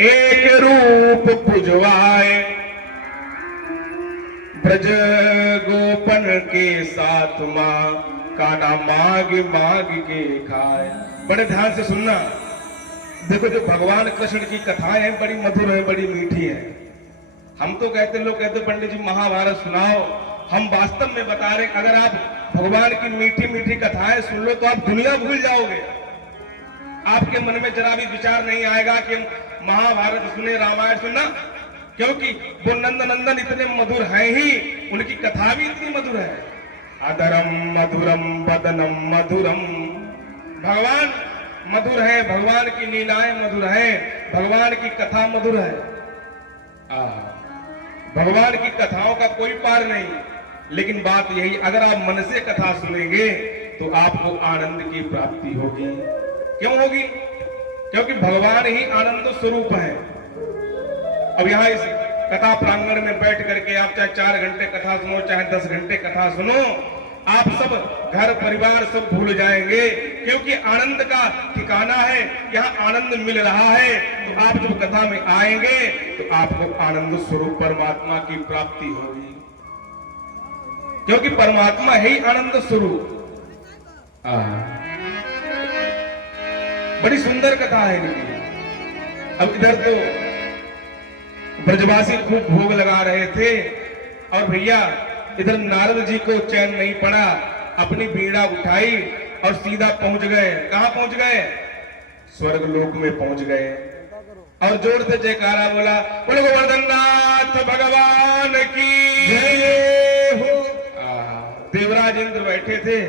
एक रूप पुजवाए ब्रज गोपन के साथ मां काना मांग मांग के खाए। बड़े ध्यान से सुनना। देखो जो भगवान कृष्ण की कथाएं हैं बड़ी मधुर है, बड़ी मीठी है। हम तो कहते, लोग कहते पंडित जी महाभारत सुनाओ। हम वास्तव में बता रहे, अगर आप भगवान की मीठी मीठी कथाएं सुन लो तो आप दुनिया भूल जाओगे। आपके मन में जरा भी विचार नहीं आएगा कि महाभारत सुने, रामायण सुनना, क्योंकि वो नंद नंदन इतने मधुर हैं ही, उनकी कथा भी इतनी मधुर है। अदरम मधुरम वदनम मधुरम। भगवान मधुर है, भगवान की लीलाएं मधुर है, भगवान की कथा मधुर है। भगवान की कथाओं का कोई पार नहीं। लेकिन बात यही, अगर आप मन से कथा सुनेंगे तो आपको आनंद की प्राप्ति होगी। क्यों होगी? क्योंकि भगवान ही आनंद स्वरूप है। अब यहां इस कथा प्रांगण में बैठ करके आप चाहे 4 घंटे कथा सुनो, चाहे 10 घंटे कथा सुनो, आप सब घर परिवार सब भूल जाएंगे, क्योंकि आनंद का ठिकाना है, यहाँ आनंद मिल रहा है। तो आप जब कथा में आएंगे तो आपको आनंद स्वरूप परमात्मा की प्राप्ति होगी, क्योंकि परमात्मा है ही आनंद स्वरूप। बड़ी सुंदर कथा है इनकी। अब इधर तो ब्रजवासी खूब भोग लगा रहे थे और भैया इधर नारद जी को चैन नहीं पड़ा, अपनी बीड़ा उठाई और सीधा पहुंच गए। कहां पहुंच गए? स्वर्ग लोक में पहुंच गए और जोर से जयकारा बोला, बोलो गोवर्धन नाथ भगवान की जय हो। देवराज इंद्र बैठे थे।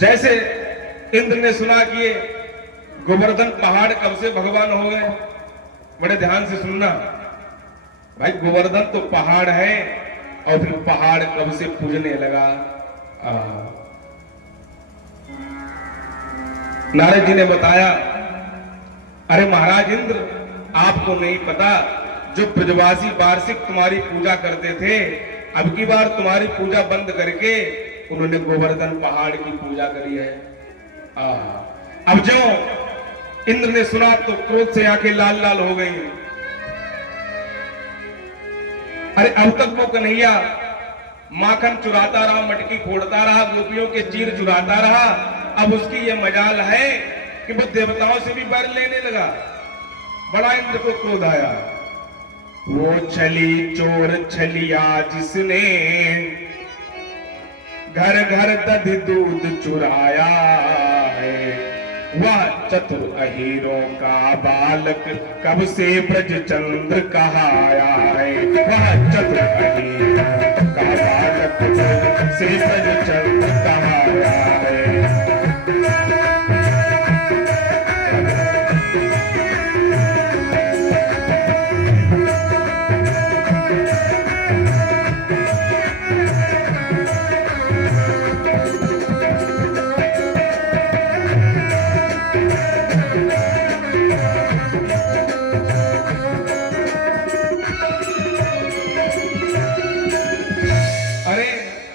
जैसे इंद्र ने सुना कि ये गोवर्धन पहाड़ कब से भगवान हो गए, बड़े ध्यान से सुनना भाई, गोवर्धन तो पहाड़ है और फिर पहाड़ कब से पूजने लगा। नारद जी ने बताया, अरे महाराज इंद्र, आपको नहीं पता, जो ब्रजवासी वार्षिक तुम्हारी पूजा करते थे, अब की बार तुम्हारी पूजा बंद करके उन्होंने गोवर्धन पहाड़ की पूजा करी है। अब जो इंद्र ने सुना तो क्रोध से आंखें लाल लाल हो गई। अरे अब तक वो कन्हैया माखन चुराता रहा, मटकी फोड़ता रहा, गोपियों के चीर चुराता रहा। अब उसकी ये मजाल है कि वो देवताओं से भी बैर लेने लगा। बड़ा इंद्र को क्रोध आया। वो छली चोर छलिया जिसने घर घर दध दूध चुराया है, वह चतुर अहीरों का बालक कब से ब्रजचंद्र कहाया है। वह चतुर अहीरों का बालक कब से ब्रजचंद्र कहाया है।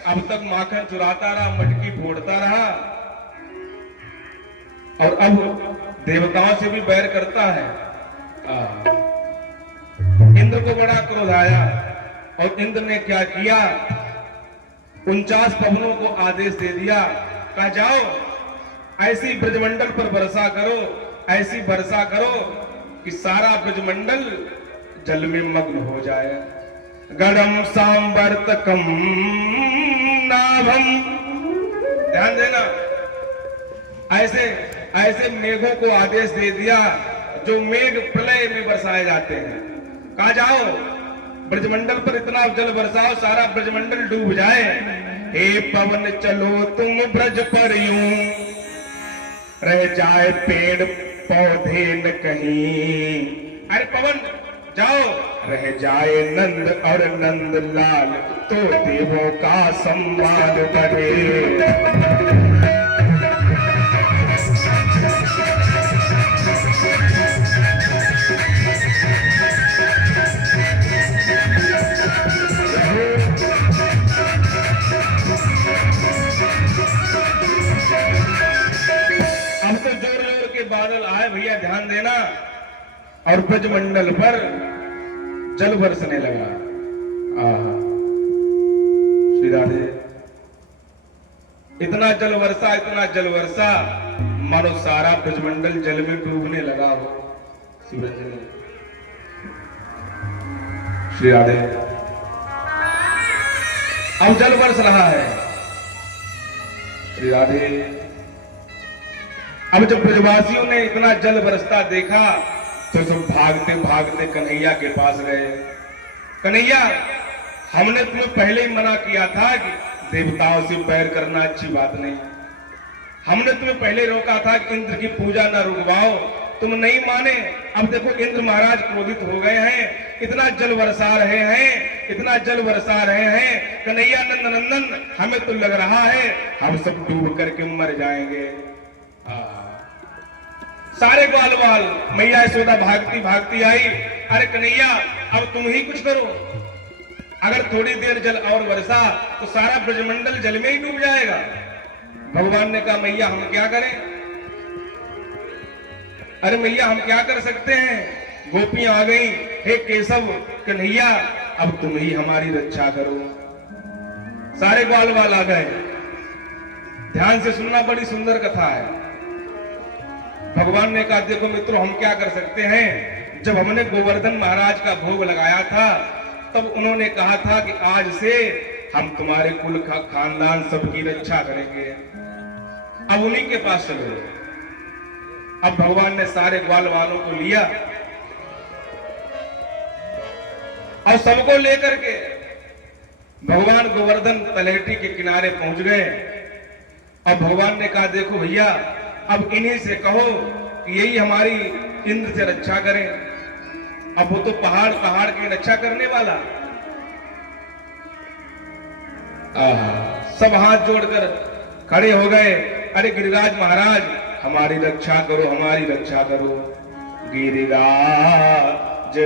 अब तक माखन चुराता रहा, मटकी फोड़ता रहा और अब देवताओं से भी बैर करता है। इंद्र को बड़ा क्रोध आया और इंद्र ने क्या किया, 49 पवनों को आदेश दे दिया, कहा जाओ ऐसी ब्रजमंडल पर वर्षा करो, ऐसी वर्षा करो कि सारा ब्रजमंडल जल में मग्न हो जाए। गड़म सांवर्तकम नाभम, ध्यान देना, ऐसे ऐसे मेघों को आदेश दे दिया जो मेघ प्रलय में बरसाए जाते हैं। कहा जाओ ब्रजमंडल पर इतना जल बरसाओ सारा ब्रजमंडल डूब जाए। हे पवन चलो तुम ब्रज पर यूं, रह जाए पेड़ पौधे न कहीं। अरे पवन जाओ, रह जाए नंद और नंद लाल, तो देवों का सम्मान करे। अब तो जोर जोर के बादल आए भैया ध्यान देना, और ब्रजमंडल पर जल बरसने लगा। आहा, श्री राधे, इतना जल वर्षा, इतना जल वर्षा, मानो सारा ब्रजमंडल जल में डूबने लगा हो। शिवरंजनी, श्री राधे, अब जल बरस रहा है। श्री राधे, अब जब ब्रजवासियों ने इतना जल बरसता देखा तो सब भागते भागते कन्हैया के पास गए। कन्हैया, हमने तुम्हें पहले ही मना किया था कि देवताओं से बैर करना अच्छी बात नहीं। हमने तुम्हें पहले रोका था कि इंद्र की पूजा न रुकवाओ, तुम नहीं माने। अब देखो इंद्र महाराज क्रोधित हो गए हैं, इतना जल बरसा रहे हैं, इतना जल बरसा रहे हैं। कन्हैया नंदन, हमें तो लग रहा है हम सब डूब करके मर जाएंगे। सारे ग्वाल बाल, मैया यशोदा भागती भागती आई। अरे कन्हैया, अब तुम ही कुछ करो, अगर थोड़ी देर जल और बरसा तो सारा ब्रजमंडल जल में ही डूब जाएगा। भगवान ने कहा, मैया हम क्या करें? अरे मैया हम क्या कर सकते हैं? गोपियां आ गई, हे केशव, कन्हैया अब तुम ही हमारी रक्षा करो। सारे ग्वाल बाल आ गए। ध्यान से सुनना, बड़ी सुंदर कथा है। भगवान ने कहा, देखो मित्रों, हम क्या कर सकते हैं? जब हमने गोवर्धन महाराज का भोग लगाया था तब उन्होंने कहा था कि आज से हम तुम्हारे कुल का खानदान सबकी रक्षा करेंगे। अब उन्हीं के पास चलो। अब भगवान ने सारे ग्वाल वालों को लिया और सबको लेकर के भगवान गोवर्धन तलहटी के किनारे पहुंच गए। अब भगवान ने कहा, देखो भैया, अब इन्हीं से कहो कि यही हमारी इंद्र से रक्षा करें। अब वो तो पहाड़ की रक्षा करने वाला। सब हाथ जोड़कर खड़े हो गए। अरे गिरिराज महाराज, हमारी रक्षा करो, हमारी रक्षा करो। गिरिराज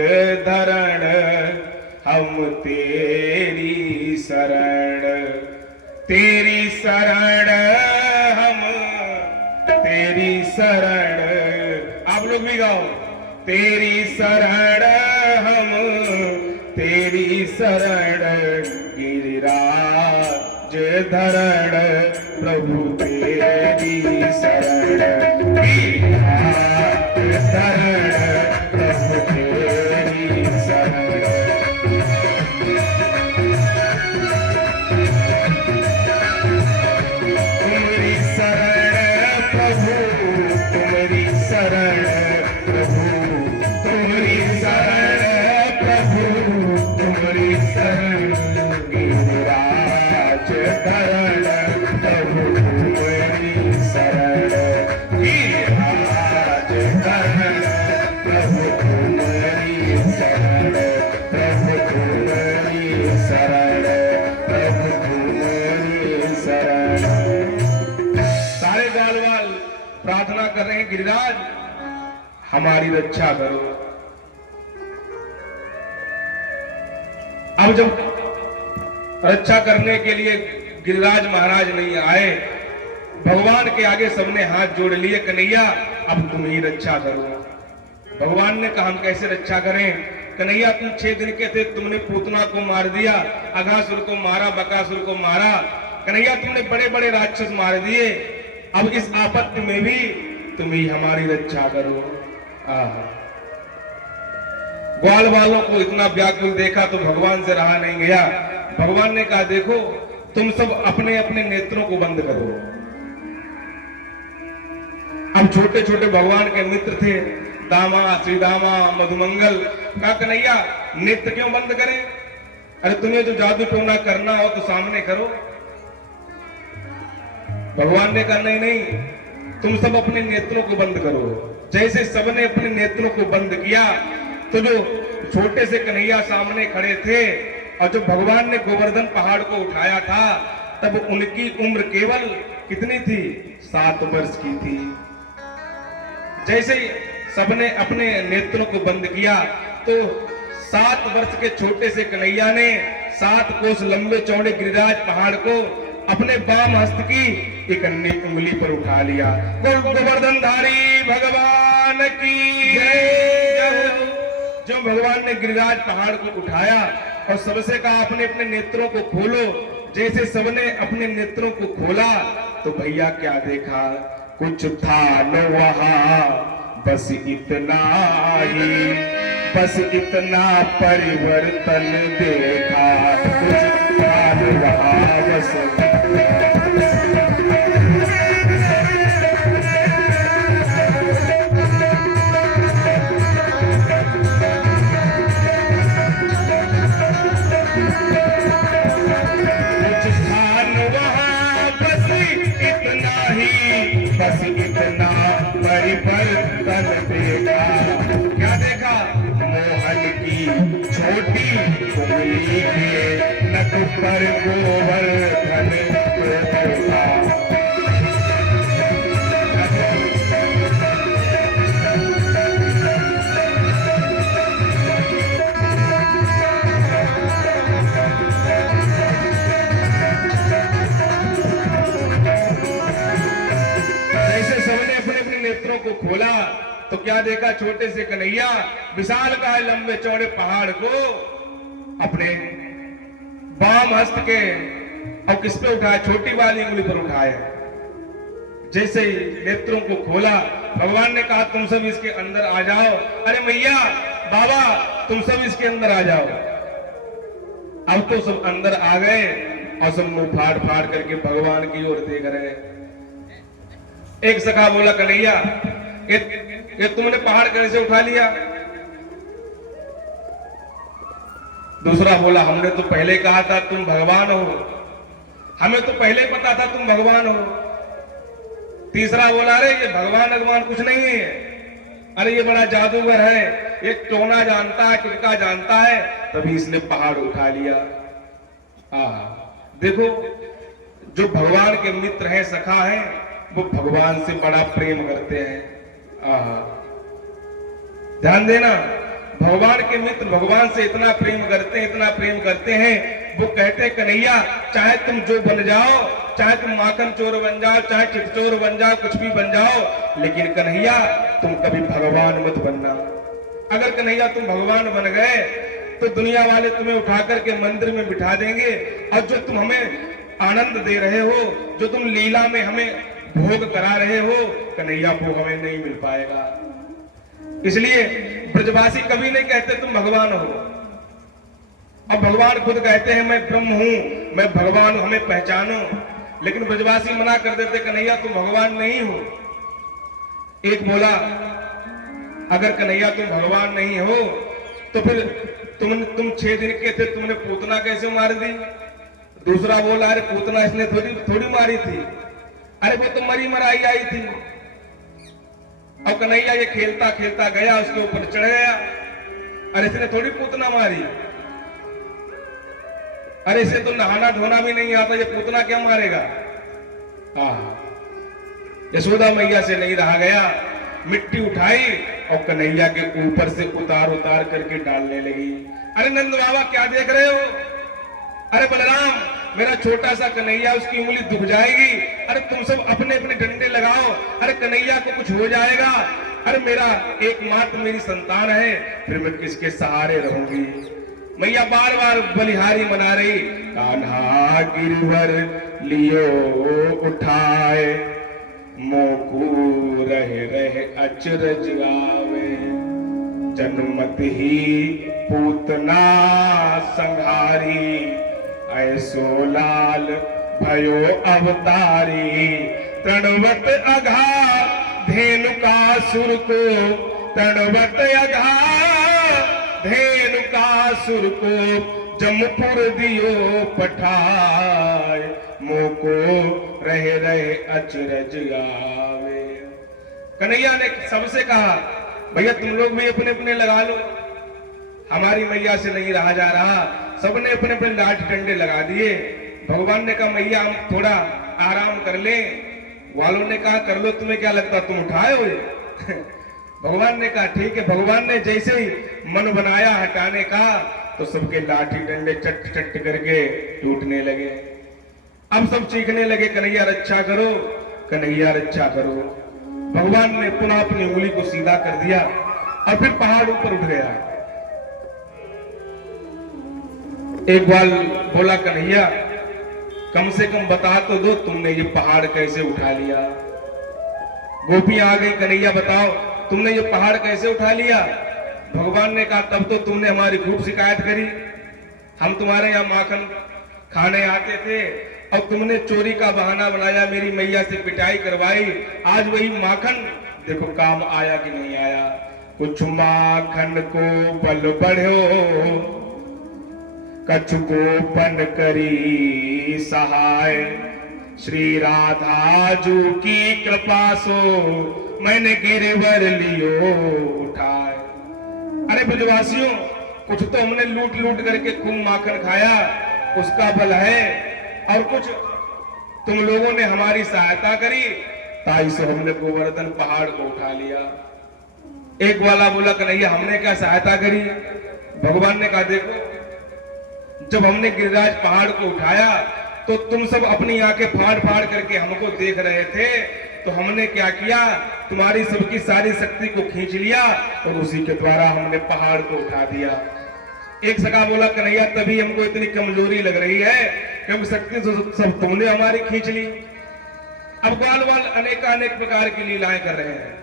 धरण हम तेरी शरण, तेरी शरण हम तेरी शरण। आप लोग भी गाओ, तेरी शरण हम तेरी शरण, गिरिराज धरण प्रभु तेरी शरण, गिरिराज धरण प्रभु तेरी शरण। तुम्हारी शरण प्रभु, तुम्हारी शरण प्रभु, तुम्हारी शरण प्रभु, तुम्हारी शरण, गिरिराज धरण प्रभु तुम्हारी शरण, गिरिराज धरण प्रभु तुम्हारी शरण, प्रभु तुम्हारी शरण, प्रभु तुम्हारी शरण। सारे ग्वाल वाल प्रार्थना कर रहे हैं, गिरिराज हमारी रक्षा करो। अब जब रक्षा करने के लिए गिरिराज महाराज नहीं आए, भगवान के आगे सबने हाथ जोड़ लिए, कन्हैया अब तुम ही रक्षा करो। भगवान ने कहा, हम कैसे रक्षा करें? कन्हैया, तुम 6 दिन के थे, तुमने पूतना को मार दिया, अघासुर को मारा, बकासुर को मारा। कन्हैया, तुमने बड़े बड़े राक्षस मार दिए। अब इस आपत्ति में भी तुम ही हमारी रक्षा करो। ग्वाल वालों को इतना व्याकुल देखा तो भगवान से रहा नहीं गया। भगवान ने कहा, देखो तुम सब अपने अपने नेत्रों को बंद करो। अब छोटे छोटे भगवान के मित्र थे, दामा, श्रीदामा, मधुमंगल। कहा, कन्हैया नेत्र क्यों बंद करें? अरे तुम्हें जो जादू टोना करना हो तो सामने करो। भगवान ने कहा, नहीं नहीं, तुम सब अपने नेत्रों को बंद करो। जैसे सबने अपने नेत्रों को बंद किया तो जो छोटे से कन्हैया सामने खड़े थे, और जब भगवान ने गोवर्धन पहाड़ को उठाया था तब उनकी उम्र केवल कितनी थी? 7 वर्ष की थी। जैसे सबने अपने नेत्रों को बंद किया तो 7 वर्ष के छोटे से कन्हैया ने 7 कोस लंबे चौड़े गिरिराज पहाड़ को अपने बाम हस्त की एक अन्य उंगली पर उठा लिया। गोवर्धनधारी भगवान भगवान की जय। जो भगवान ने गिरिराज पहाड़ को उठाया और सबसे कहा अपने अपने नेत्रों को खोलो। जैसे सबने अपने नेत्रों को खोला तो भैया क्या देखा, कुछ था न वहां, बस इतना ही, बस इतना परिवर्तन देखा, कुछ था न वहां बस। बस इतना परिवर्तन देखा। क्या देखा, मोहन की छोटी उंगली के नख पर गोवर्धन देखा। नेत्रों को खोला तो क्या देखा, छोटे से कन्हैया विशाल का लंबे चौड़े पहाड़ को अपने बाम हस्त के और किस पे उठाया, छोटी वाली उंगली पर उठाया। जैसे ही नेत्रों को खोला भगवान ने कहा तुम सब इसके अंदर आ जाओ। अरे मैया बाबा तुम सब इसके अंदर आ जाओ। अब तो सब अंदर आ गए और सब मुंह फाड़ फाड़ करके भगवान की ओर देख रहे। एक सखा बोला कन्हैया ये तुमने पहाड़ कैसे उठा लिया। दूसरा बोला हमने तो पहले कहा था तुम भगवान हो, हमें तो पहले पता था तुम भगवान हो। तीसरा बोला अरे ये भगवान कुछ नहीं है, अरे ये बड़ा जादूगर है, ये टोना जानता है, टुटका जानता है, तभी इसने पहाड़ उठा लिया। देखो जो भगवान के मित्र हैं, सखा हैं, वो भगवान से बड़ा प्रेम करते हैं। ध्यान देना, भगवान के मित्र भगवान से इतना प्रेम करते हैं, इतना प्रेम करते हैं, वो कहते हैं कन्हैया चाहे तुम जो बन जाओ, चाहे तुम माखन चोर बन जाओ, चाहे चित चोर बन जाओ, कुछ भी बन जाओ, लेकिन कन्हैया तुम कभी भगवान मत बनना। अगर कन्हैया तुम भगवान बन गए तो दुनिया वाले तुम्हें उठा करके मंदिर में बिठा देंगे और जो तुम हमें आनंद दे रहे हो, जो तुम लीला में हमें भोग करा रहे हो, कन्हैया वो हमें नहीं मिल पाएगा। इसलिए ब्रजवासी कभी नहीं कहते तुम भगवान हो। अब भगवान खुद कहते हैं मैं ब्रह्म हूं, मैं भगवान हूं, हमें पहचानो। लेकिन ब्रजवासी मना कर देते कन्हैया तुम भगवान नहीं हो। एक बोला अगर कन्हैया तुम भगवान नहीं हो तो फिर तुम 6 दिन के थे, तुमने पूतना कैसे मार दी। दूसरा बोला अरे पूतना इसने थोड़ी मारी थी, अरे वो तो मरी मराई आई थी। अब कन्हैया ये खेलता खेलता गया, उसके ऊपर चढ़ गया, अरे इसने थोड़ी पूतना मारी, अरे इसे तो नहाना धोना भी नहीं आता, ये पूतना क्या मारेगा। यशोदा मैया से नहीं रहा गया, मिट्टी उठाई और कन्हैया के ऊपर से उतार उतार करके डालने लगी। अरे नंद बाबा क्या देख रहे हो, अरे बलराम मेरा छोटा सा कन्हैया, उसकी उंगली दुख जाएगी, अरे तुम सब अपने अपने डंडे लगाओ, अरे कन्हैया को कुछ हो जाएगा, अरे मेरा एकमात्र मेरी संतान है, फिर मैं किसके सहारे रहूंगी। मैया बार बार बलिहारी मना रही, कान्हा गिरवर लियो उठाए, मोकू रहे रहे अचरज आवे, जन्मत ही पूतना संहारी, ऐसो लाल भयो अवतारी, तणवत अघा धेनुका सुर को, तणवत अघा धेनुका सुर को, जमपुर दियो पठाए, मोको रहे रहे अचरज आवे। कन्हैया ने सबसे कहा भैया तुम लोग भी अपने अपने लगा लो, हमारी मैया से नहीं रहा जा रहा। सबने अपने अपने लाठी डंडे लगा दिए। भगवान ने कहा मैया हम थोड़ा आराम कर ले, वालों ने कहा कर लो, तुम्हें क्या लगता तुम उठाए हो। भगवान ने कहा ठीक है। भगवान ने जैसे ही मन बनाया हटाने का तो सबके लाठी डंडे चट चट करके टूटने लगे। अब सब चीखने लगे कन्हैया रक्षा करो, कन्हैया रक्षा करो। भगवान ने पुनः अपनी उंगली को सीधा कर दिया और फिर पहाड़ ऊपर उठ गया। एक बार बोला, कन्हैया कम से कम बता तो दो तुमने ये पहाड़ कैसे उठा लिया। गोपियां आ गई, कन्हैया बताओ तुमने ये पहाड़ कैसे उठा लिया। भगवान ने कहा, तब तो तुमने हमारी खूब शिकायत करी, हम तुम्हारे यहाँ माखन खाने आते थे और तुमने चोरी का बहाना बनाया, मेरी मैया से पिटाई करवाई। आज वही माखन देखो काम आया कि नहीं आया। कुछ माखन को बल बढ़ो, कछु को पन करी सहाय, श्री राधा जू की कृपा सो मैंने गिरवर लियो उठाए। अरे ब्रजवासियों, कुछ तो हमने लूट लूट करके खूब माखन खाया, उसका बल है, और कुछ तुम लोगों ने हमारी सहायता करी, ताई से हमने गोवर्धन पहाड़ को उठा लिया। एक वाला बोला, कन्हैया हमने क्या सहायता करी। भगवान ने कहा, देखो जब हमने गिरिराज पहाड़ को उठाया तो तुम सब अपनी आंखें फाड़ फाड़ करके हमको देख रहे थे, तो हमने क्या किया, तुम्हारी सबकी सारी शक्ति को खींच लिया और उसी के द्वारा हमने पहाड़ को उठा दिया। एक सखा बोला, कन्हैया तभी हमको इतनी कमजोरी लग रही है क्योंकि शक्ति सब तुमने हमारी खींच ली। अब ग्वाल वाल अनेक प्रकार की लीलाएं कर रहे हैं।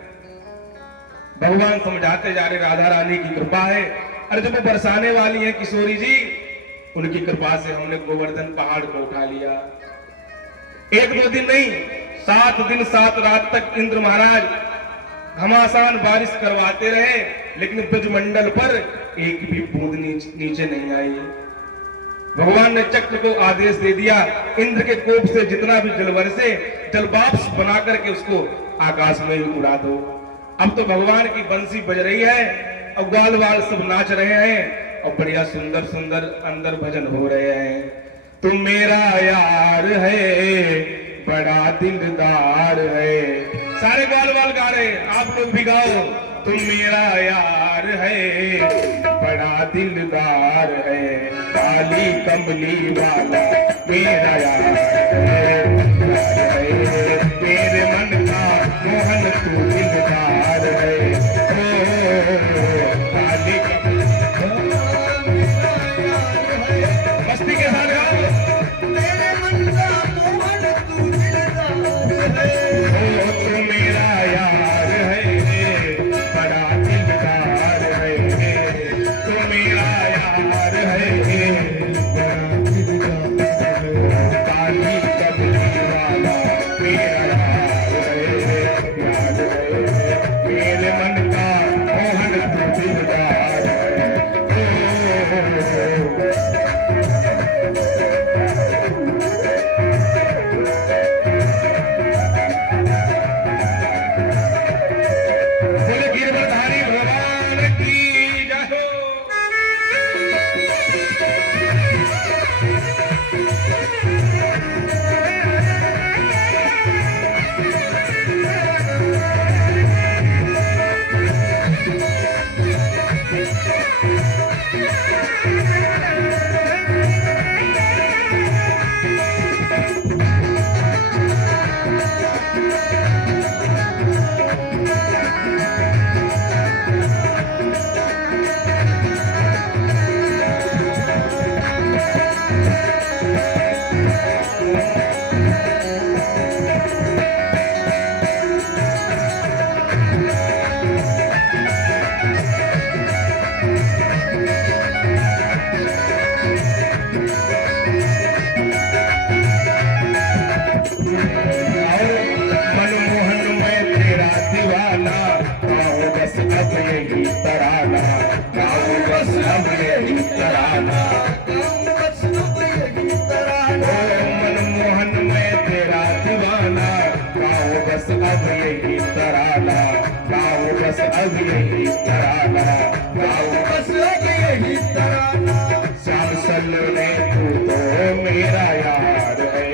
भगवान समझाते जा रहे, राधा रानी की कृपा है। अरे जब वो बरसाने वाली है किशोरी जी, उनकी कृपा से हमने गोवर्धन पहाड़ को उठा लिया। एक दो दिन नहीं, 7 दिन 7 रात तक इंद्र महाराज घमासान बारिश करवाते रहे, लेकिन ब्रजमंडल पर एक भी बूंद नीचे नहीं आई। भगवान ने चक्र को आदेश दे दिया, इंद्र के कोप से जितना भी जल बरसे, जल वाष्प बना करके उसको आकाश में ही उड़ा दो। अब तो भगवान की बंसी बज रही है और ग्वाल वाल सब नाच रहे हैं और बढ़िया सुंदर सुंदर अंदर भजन हो रहे हैं। तुम मेरा यार है, बड़ा दिलदार है। सारे ग्वाल वाल गा रहे, आप लोग भी गाओ। तुम मेरा यार है, बड़ा दिलदार है, काली कमली वाला मेरा यार है, मेरे मन का मोहन तू दिलदार है। काली कमली मस्ती के साथ गाओ। मेरे मन का मोहन तू दिलदार है, तू मेरा यार है, बड़ा दिलदार है, तू मेरा यार है, बड़ा दिलदार है, काली कमली वाला मेरा यार है, मेरे मन का मोहन तू दिलदार है। श्याम सल्ले तू तो मेरा यार है,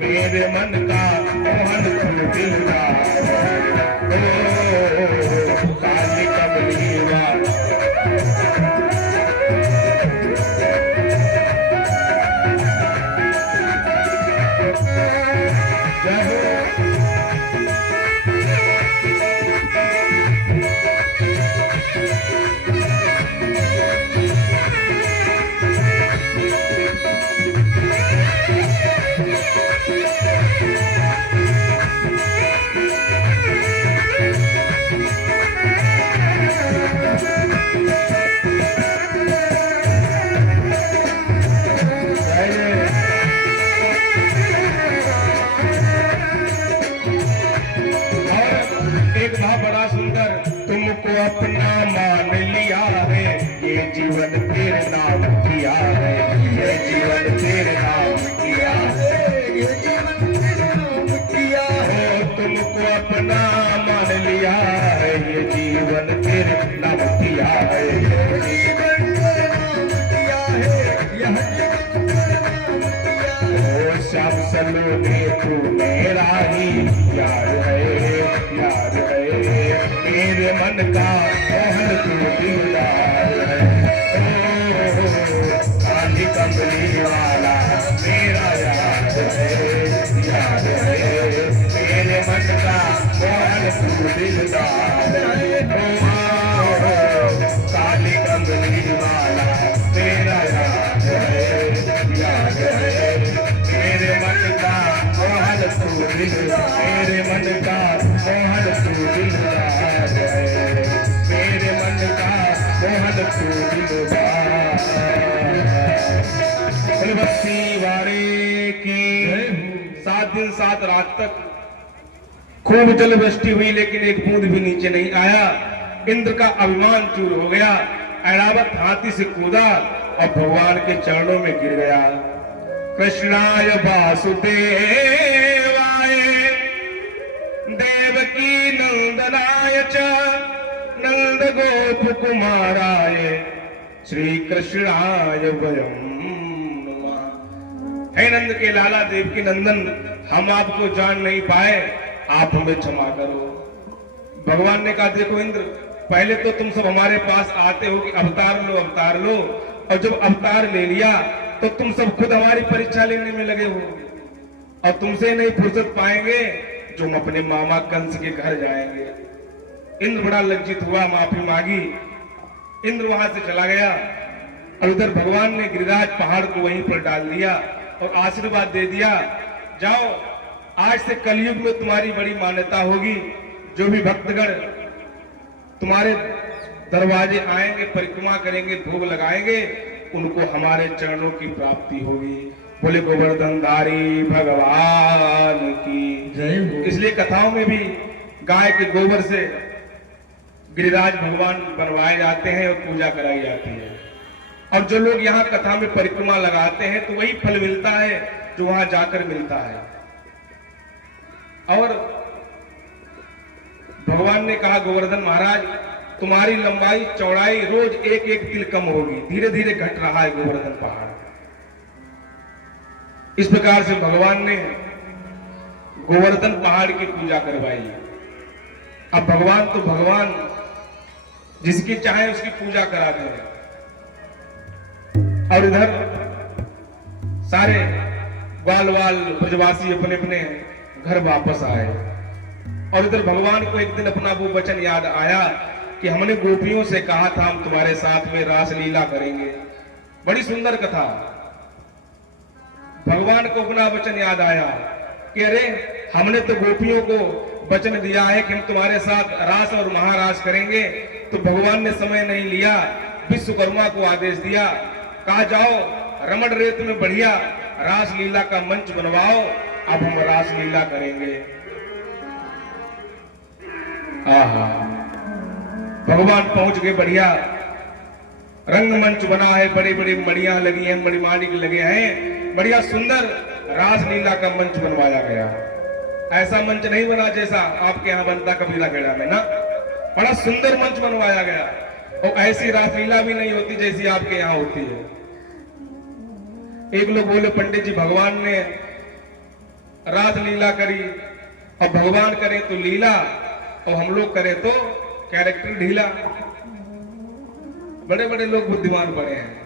मेरे मन का मोहन तू दिलदार है, काली कमली वाला जय हो। एक था बड़ा सुंदर, तुमको अपना मान लिया है, ये जीवन तेरे नाम किया है, ये जीवन तेरे नाम किया है, ये जीवन तेरे नाम किया है। तुमको अपना मान लिया है, ये जीवन तेरे नाम किया है, ये जीवन तेरे नाम किया है, यह जीवन तेरे नाम किया है। ओ श्याम सलोने तू मेरा ही यार है, यार है, मेरे मन का मोहन तू दिलदार है। ओ काली कमली वाला मेरा यार है, यार है, मेरे मन का मोहन तू दिलदार है। ओ काली कमली वाला मेरा यार है, यार है, मेरे मन का मोहन तू दिलदार, मेरे मन का मोहन तू दिलदार है, मेरे मन का मोहन तू दिलदार। बस्ती वारे की 7 दिन 7 रात तक खूब जल वृष्टि हुई, लेकिन एक बूंद भी नीचे नहीं आया। इंद्र का अभिमान चूर हो गया, ऐरावत हाथी से कूदा और भगवान के चरणों में गिर गया। कृष्णाय वासुदेवाय देवकी नंदनाय च नंद गोप कुमाराय श्री कृष्णाय वयम नमः। हे नंद के लाला, देव की नंदन, हम आपको जान नहीं पाए, आप हमें क्षमा करो। भगवान ने कहा, देखो इंद्र, पहले तो तुम सब हमारे पास आते हो कि अवतार लो अवतार लो, और जब अवतार ले लिया तो तुम सब खुद हमारी परीक्षा लेने में लगे हो, और तुमसे नहीं फुर्सत पाएंगे जो हम अपने मामा कंस के घर जाएंगे। इंद्र बड़ा लज्जित हुआ, माफी मांगी, इंद्र वहां से चला गया। और उधर भगवान ने गिरिराज पहाड़ को वहीं पर डाल दिया और आशीर्वाद दे दिया, जाओ आज से कलयुग में तुम्हारी बड़ी मान्यता होगी, जो भी भक्तगण तुम्हारे दरवाजे आएंगे, परिक्रमा करेंगे, भोग लगाएंगे, उनको हमारे चरणों की प्राप्ति होगी। बोले गोवर्धनधारी भगवान की जय। इसलिए कथाओं में भी गाय के गोबर से गिरिराज भगवान बनवाए जाते हैं और पूजा कराई जाती है। और जो लोग यहाँ कथा में परिक्रमा लगाते हैं तो वही फल मिलता है जो वहां जाकर मिलता है। और भगवान ने कहा, गोवर्धन महाराज, तुम्हारी लंबाई चौड़ाई रोज 1-1 तिल कम होगी, धीरे धीरे घट रहा है गोवर्धन पहाड़। इस प्रकार से भगवान ने गोवर्धन पहाड़ की पूजा करवाई। अब भगवान तो भगवान, जिसकी चाहे उसकी पूजा करा दें। और इधर सारे ग्वाल ब्रजवासी अपने अपने घर वापस आए। और इधर भगवान को एक दिन अपना वो वचन याद आया कि हमने गोपियों से कहा था हम तुम्हारे साथ में रासलीला करेंगे। बड़ी सुंदर कथा। भगवान को अपना वचन याद आया कि अरे, हमने तो गोपियों को वचन दिया है कि हम तुम्हारे साथ रास और महारास करेंगे। तो भगवान ने समय नहीं लिया, विश्वकर्मा को आदेश दिया, कहा जाओ रमण रेत में बढ़िया रासलीला का मंच बनवाओ, अब हम रासलीला करेंगे। आहा, भगवान पहुंच गए, बढ़िया रंगमंच बना है, बड़ी बड़ी मड़ियां लगी हैं, मणिमाणिक लगे हैं, बढ़िया सुंदर रासलीला का मंच बनवाया गया। ऐसा मंच नहीं बना जैसा आपके यहाँ बनता कबीला खेड़ा में ना, बड़ा सुंदर मंच बनवाया गया। और ऐसी रासलीला भी नहीं होती जैसी आपके यहाँ होती है। एक लोग बोले, पंडित जी भगवान ने रासलीला करी, और भगवान करे तो लीला और हम लोग करें तो कैरेक्टर ढीला। बड़े बड़े लोग बुद्धिमान बने हैं।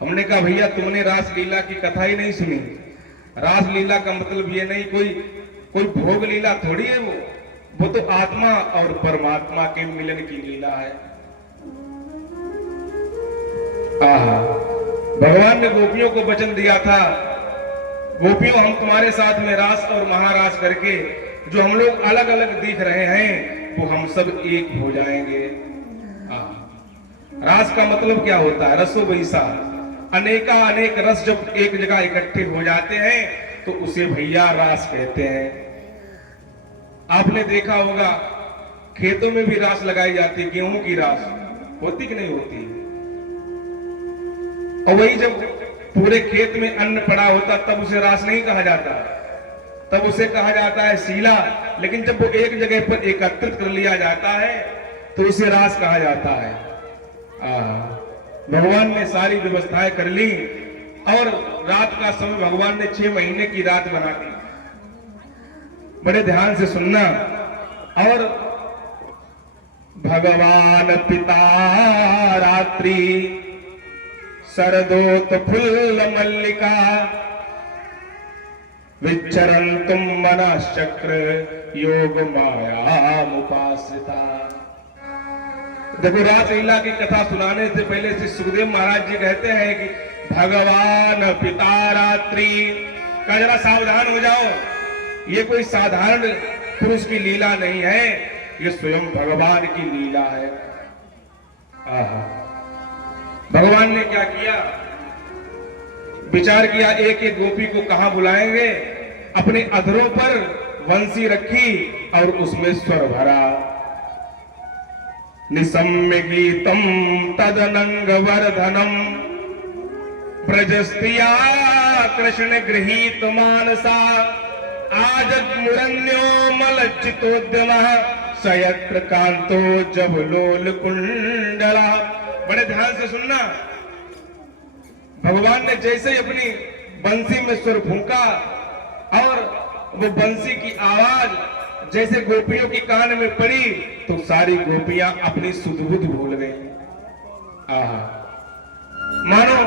हमने कहा भैया तुमने रासलीला की कथा ही नहीं सुनी। रासलीला का मतलब ये नहीं कोई भोग लीला थोड़ी है, वो तो आत्मा और परमात्मा के मिलन की लीला है। आहा, भगवान ने गोपियों को वचन दिया था, गोपियों हम तुम्हारे साथ में रास और महारास करके जो हम लोग अलग अलग दिख रहे हैं वो हम सब एक हो जाएंगे। रास का मतलब क्या होता है? रसो वैसा, अनेका अनेक रस जब एक जगह इकट्ठे हो जाते हैं तो उसे भैया रास कहते हैं। आपने देखा होगा खेतों में भी रास लगाई जाती है, गेहूं की रास होती कि नहीं होती? और वही जब पूरे खेत में अन्न पड़ा होता तब उसे रास नहीं कहा जाता, तब उसे कहा जाता है सीला। लेकिन जब वो एक जगह पर एकत्रित कर लिया जाता है तो उसे रास कहा जाता है। भगवान ने सारी व्यवस्थाएं कर ली और रात का समय भगवान ने 6 महीने की रात बना दी। बड़े ध्यान से सुनना। और भगवान पिता रात्रि शरदोत फुल्ल मल्लिका विचरण तुम मनश्चक्र योग माया मुपासिता। देखो, रासलीला की कथा सुनाने से पहले श्री सुखदेव महाराज जी कहते हैं कि भगवान पिता रात्रि का जरा सावधान हो जाओ, ये कोई साधारण पुरुष की लीला नहीं है, ये स्वयं भगवान की लीला है। आहा, भगवान ने क्या किया? विचार किया, एक एक गोपी को कहां बुलाएंगे। अपने अधरों पर बंसी रखी और उसमें स्वर भरा। निसम्य गीतम तदनंग वर्धनम ब्रजस्त्रिया कृष्ण गृहीत मानसा आजत मुरन्यो मलचितोद्यम सयत्र कांतो जबलोल कुंडला। बड़े ध्यान से सुनना। भगवान ने जैसे ही अपनी बंसी में सुर फूंका और वो बंसी की आवाज जैसे गोपियों की कान में पड़ी तो सारी गोपियां अपनी सुध-बुध भूल गई। आहा, मानो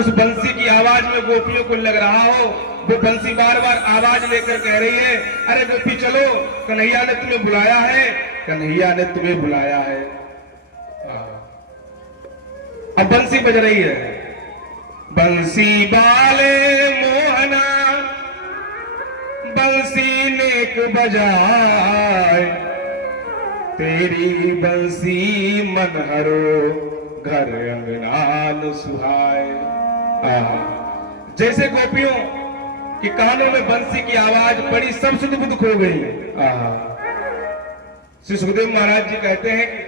उस बंसी की आवाज में गोपियों को लग रहा हो वो बंसी बार बार आवाज लेकर कह रही है, अरे गोपी चलो, कन्हैया ने तुम्हें बुलाया है, कन्हैया ने तुम्हें बुलाया है। अब बंसी बज रही है। बंसी बाले मोहना बंसी नेक बजाए, तेरी बंसी मन हरो घर अंगना सुहाए। जैसे गोपियों कि कानों में बंसी की आवाज पड़ी, सब सुध बुध खो गई। श्री सुखदेव महाराज जी कहते हैं कि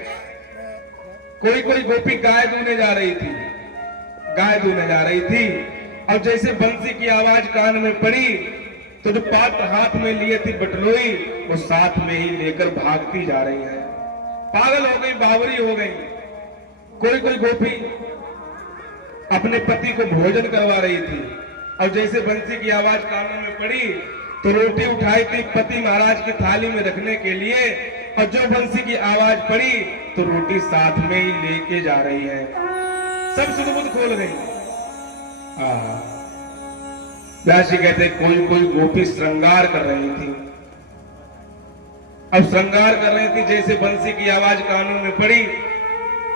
कोई कोई गोपी गाय दूने जा रही थी, गाय दूने जा रही थी, और जैसे बंसी की आवाज कान में पड़ी तो जो पात्र हाथ में लिए थी बटलोई, वो साथ में ही लेकर भागती जा रही है। पागल हो गई, बावरी हो गई। कोई कोई गोपी अपने पति को भोजन करवा रही थी और जैसे बंसी की आवाज कानों में पड़ी तो रोटी उठाई थी पति महाराज की थाली में रखने के लिए, और जो बंसी की आवाज पड़ी तो रोटी साथ में ही लेके जा रही है। सब सुध-बुध खोल गई। व्यास जी कहते कोई कोई गोपी श्रृंगार कर रही थी। अब श्रृंगार कर रही थी, जैसे बंसी की आवाज कानों में पड़ी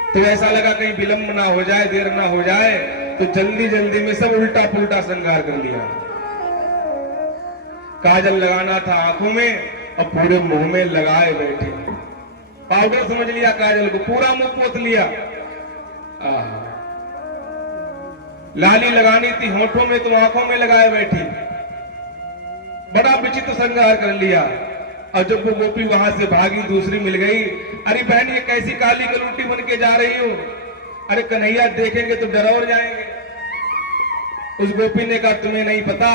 तो ऐसा लगा कहीं विलंब ना हो जाए, देर ना हो जाए, तो जल्दी जल्दी में सब उल्टा पुल्टा श्रृंगार कर लिया। काजल लगाना था आंखों में और पूरे मुंह में लगाए बैठे। पाउडर समझ लिया काजल को, पूरा मुंह पोत लिया। लाली लगानी थी होठों में तो आंखों में लगाए बैठी। बड़ा विचित्र श्रृंगार कर लिया। और जब वो गोपी वहां से भागी, दूसरी मिल गई। अरे बहन, ये कैसी काली कलूटी बन के जा रही हो? अरे कन्हैया देखेंगे तो डर और जाएंगे। उस गोपी ने कहा तुम्हें नहीं पता,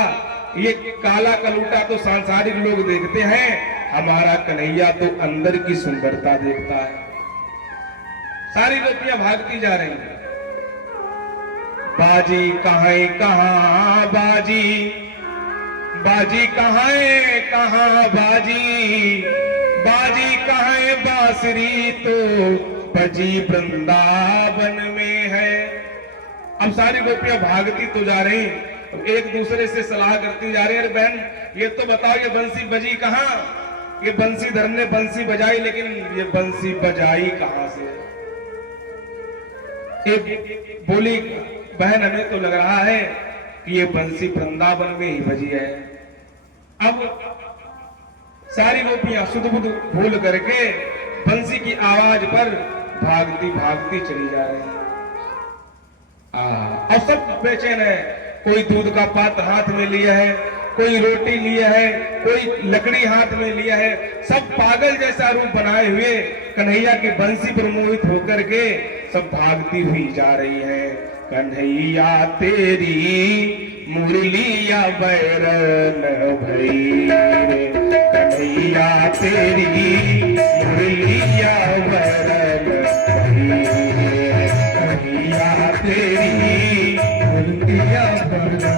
ये काला कलूटा तो सांसारिक लोग देखते हैं, हमारा कन्हैया तो अंदर की सुंदरता देखता है। सारी गोपियां भागती जा रही हैं। बाजी कहाँ बाजी, बाजी कहाँ बाजी, बाजी कहाँ बांसुरी तो बजी वृंदावन में है। अब सारी गोपियां भागती तो जा रही, एक दूसरे से सलाह करती जा रही है, अरे बहन ये तो बताओ ये बंसी बजी कहाँ? ये बंसीधर ने बंसी बजाई, लेकिन ये बंसी बजाई कहाँ से? एक बोली, बहन हमें तो लग रहा है कि ये बंसी वृंदावन में ही बजी है। अब सारी गोपियां सुध-बुध भूल करके बंसी की आवाज पर भागती भागती चली जा रही है। और सब बेचैन है। कोई दूध का पात्र हाथ में लिया है, कोई रोटी लिया है, कोई लकड़ी हाथ में लिया है, सब पागल जैसा रूप बनाए हुए कन्हैया की बंसी पर मोहित होकर के सब भागती हुई जा रही है। कन्हैया तेरी मुरलिया बैरन भई रे, कन्हैया तेरी मुरलिया बैरन भई रे, कन्हैया तेरी मुरलिया बैरन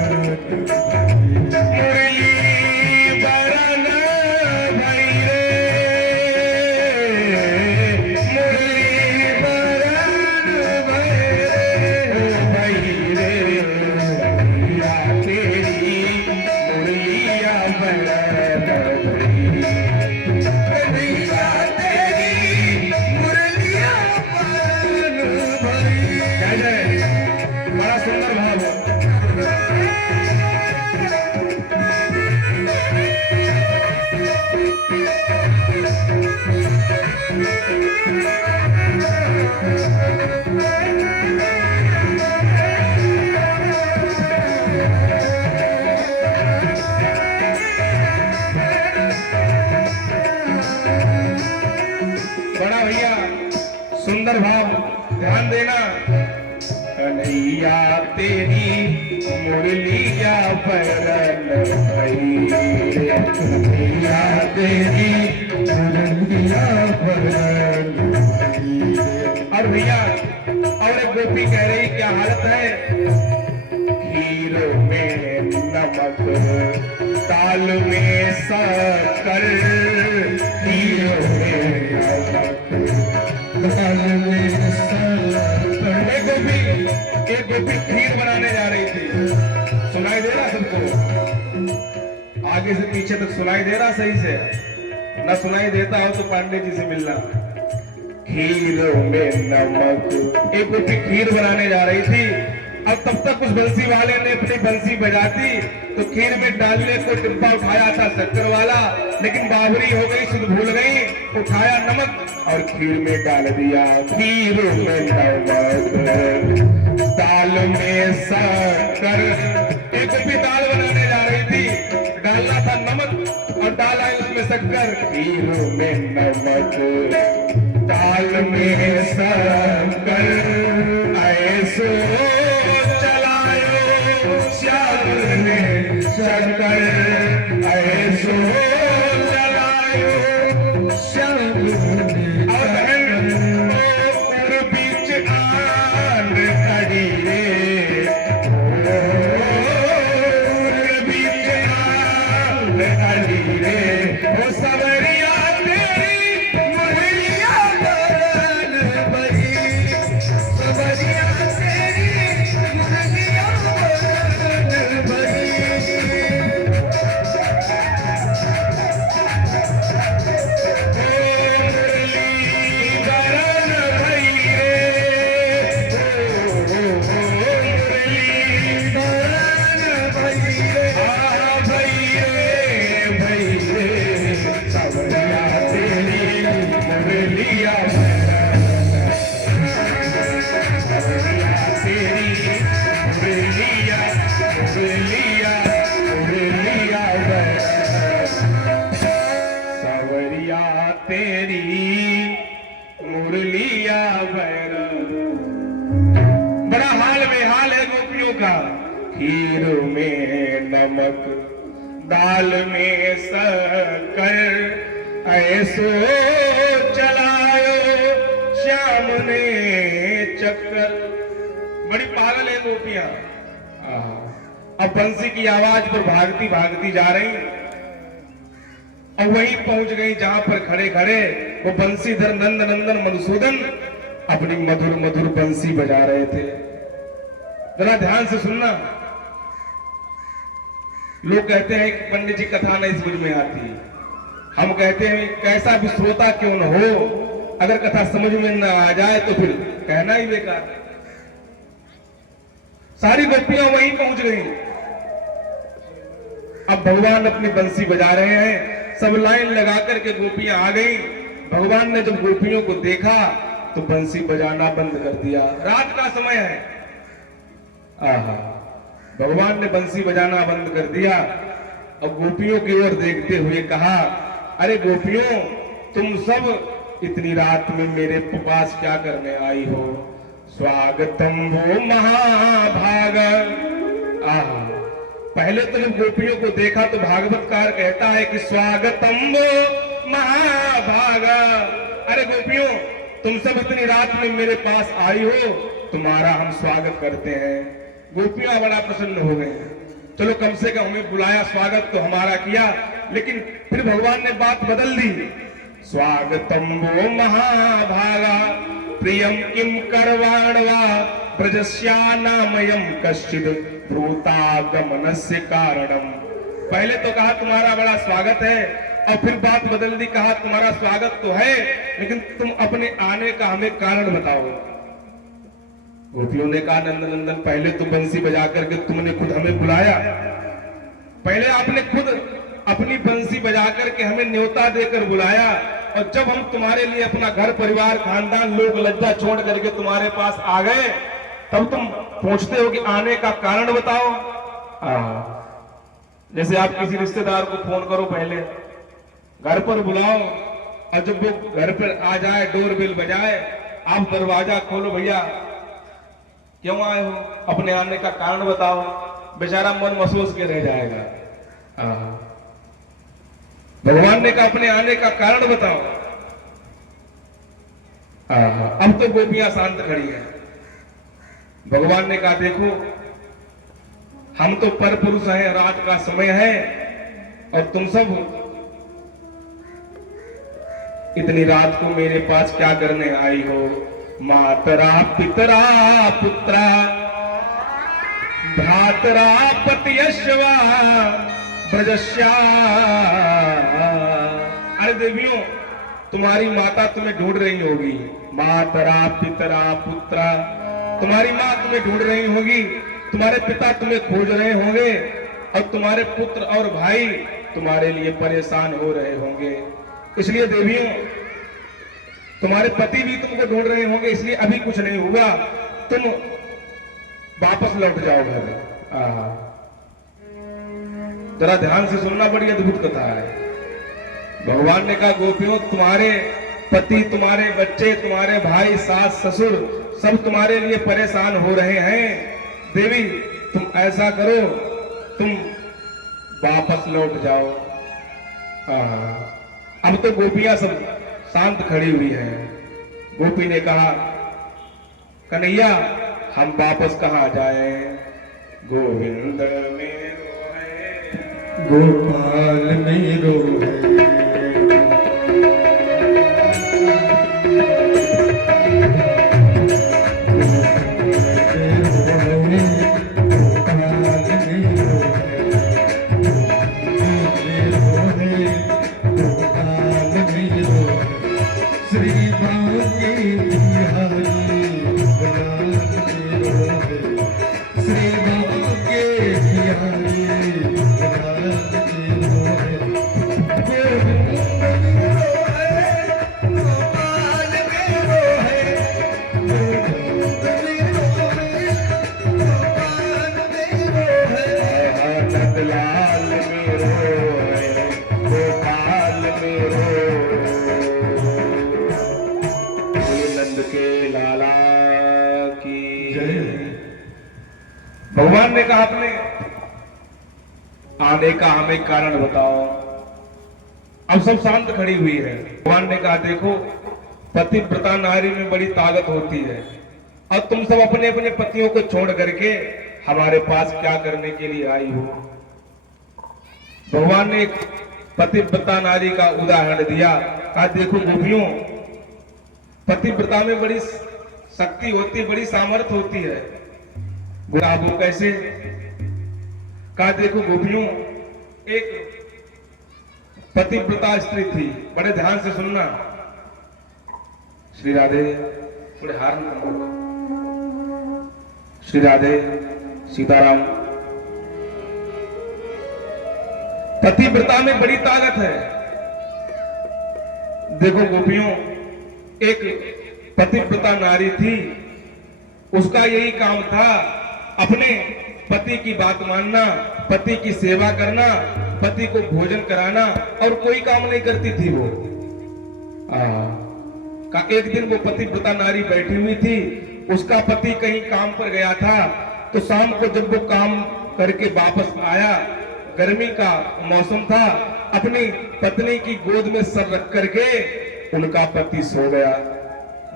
सुंदर भाव, ध्यान देना। कन्हैया तेरी मुरलिया बैरन भई रे, कन्हैया तेरी मुरलिया बैरन भई रे। और भैया और एक गोपी कह रही क्या हालत है, खीर में नमक दाल में शक्कर, खीर में नमक एक गोपी खीर बनाने जा रही थी। सुनाई दे रहा सबको? आगे से पीछे तक सुनाई दे रहा सही से? न सुनाई देता हो तो पांडे जी से मिलना। खीर में नमक, एक गोपी खीर बनाने जा रही थी। अब तब तक उस बंसी वाले ने अपनी बंसी बजाती तो खीर में डालने को डिब्बा उठाया था शक्कर वाला, लेकिन बावरी हो गई, सुध भूल गई, उठाया नमक और खीर में डाल दिया। खीर में नमक दाल में शक्कर, एक गोपी दाल बनाने जा रही थी, डालना था नमक और डाला उसमें शक्कर। खीर में नमक दाल में शक्कर, ऐसो चलायो श्याम ने शक्कर, ऐसो चलायो श्याम ने। और बीच आन खड़ी रे, बीच आन खड़ी रे, ओ सवरिया तेरी मुरलिया बैरन भई, सवरिया तेरी मुरलिया बैरन भई। तेरी मुरलिया बैरन। बड़ा हाल बेहाल है गोपियों का। खीर में नमक दाल में शक्कर, ऐसो चलायो श्याम ने चक्कर। बड़ी पागल है गोपियां। अब बंसी की आवाज पर भागती भागती जा रही और वहीं पहुंच गई जहां पर खड़े खड़े वो बंसीधर नंद नंदन मधुसूदन अपनी मधुर मधुर बंसी बजा रहे थे। जरा ध्यान से सुनना। लोग कहते हैं कि पंडित जी कथा नहीं समझ में आती। हम कहते हैं कैसा भी श्रोता क्यों न हो, अगर कथा समझ में न आ जाए तो फिर कहना ही बेकार। सारी गोपियां वहीं पहुंच गई। अब भगवान अपनी बंसी बजा रहे हैं, सब लाइन लगा करके गोपियां आ गई। भगवान ने जब गोपियों को देखा तो बंसी बजाना बंद कर दिया। रात का समय है। आहा, भगवान ने बंसी बजाना बंद कर दिया और गोपियों की ओर देखते हुए कहा, अरे गोपियों, तुम सब इतनी रात में मेरे पास क्या करने आई हो? स्वागतम वो महाभाग। पहले तो जब गोपियों को देखा तो भागवतकार कहता है कि स्वागतम वो महाभाग। अरे गोपियों, तुम सब इतनी रात में मेरे पास आई हो, तुम्हारा हम स्वागत करते हैं। गोपियां बड़ा प्रसन्न हो गए। चलो कम से कम हमें बुलाया, स्वागत तो हमारा किया। लेकिन फिर भगवान ने बात बदल दी। स्वागतम वो महाभागा प्रियम किम करवाणवा ब्रजस्यानामयम कश्चिद भूतागमनस्य कारणम। पहले तो कहा तुम्हारा बड़ा स्वागत है, और फिर बात बदल दी, कहा तुम्हारा स्वागत तो है, लेकिन तुम अपने आने का हमें कारण बताओ। गोपियों ने कहा, नंदन पहले तो बंसी बजा करके तुमने खुद हमें बुलाया, पहले आपने खुद अपनी बंसी बजा करके हमें न्योता देकर बुलाया, और जब हम तुम्हारे लिए अपना घर परिवार खानदान लोग लज्जा छोड़ करके तुम्हारे पास आ गए, तब तुम पूछते हो कि आने का कारण बताओ। जैसे आप किसी रिश्तेदार को फोन करो, पहले घर पर बुलाओ, और जब वो घर पर आ जाए, डोरबेल बजाए, आप दरवाजा खोलो, भैया क्यों आए हो, अपने आने का कारण बताओ। बेचारा मन महसूस के रह जाएगा। भगवान ने कहा अपने आने का कारण बताओ। अब तो गोपियां शांत खड़ी है। भगवान ने कहा, देखो हम तो पर पुरुष हैं, रात का समय है, और तुम सब इतनी रात को मेरे पास क्या करने आई हो? मातरा पितरा पुत्रा भ्रातरा पतियश्वा ब्रजस्या। अरे देवियों, तुम्हारी माता तुम्हें ढूंढ रही होगी। मातरा पितरा पुत्रा, तुम्हारी माँ तुम्हें ढूंढ रही होगी, तुम्हारे पिता तुम्हें खोज रहे होंगे, और तुम्हारे पुत्र और भाई तुम्हारे लिए परेशान हो रहे होंगे। इसलिए देवियों, तुम्हारे पति भी तुमको ढूंढ रहे होंगे, इसलिए अभी कुछ नहीं हुआ, तुम वापस लौट जाओ घर। जरा ध्यान से सुनना, बड़ी अद्भुत कथा है। भगवान ने कहा, गोपियों, तुम्हारे पति, तुम्हारे बच्चे, तुम्हारे भाई, सास ससुर सब तुम्हारे लिए परेशान हो रहे हैं। देवी, तुम ऐसा करो, तुम वापस लौट जाओ। अब तो गोपियां सब शांत खड़ी हुई है। गोपी ने कहा, कन्हैया हम वापस कहाँ जाए? गोविंद मेरो है, गोपाल मेरो है। भगवान ने कहा, अपने आने का हमें कारण बताओ। अब सब शांत खड़ी हुई है। भगवान ने कहा, देखो पतिव्रता नारी में बड़ी ताकत होती है, और तुम सब अपने अपने पतियों को छोड़ करके हमारे पास क्या करने के लिए आई हो? भगवान ने एक पतिव्रता नारी का उदाहरण दिया। कहा, देखो गोपियों, पतिव्रता में बड़ी शक्ति होती है, बड़ी सामर्थ्य होती है। वो कैसे? कहा, देखो गोपियों, एक पतिव्रता स्त्री थी। बड़े ध्यान से सुनना। श्री राधे, थोड़े हार में, श्री राधे सीताराम। पतिव्रता में बड़ी ताकत है। देखो गोपियों, एक पतिव्रता नारी थी, उसका यही काम था, अपने पति की बात मानना, पति की सेवा करना, पति को भोजन कराना, और कोई काम नहीं करती थी वो। का एक दिन वो पतिव्रता नारी बैठी हुई थी, उसका पति कहीं काम पर गया था, तो शाम को जब वो काम करके वापस आया, गर्मी का मौसम था, अपनी पत्नी की गोद में सर रख करके उनका पति सो गया।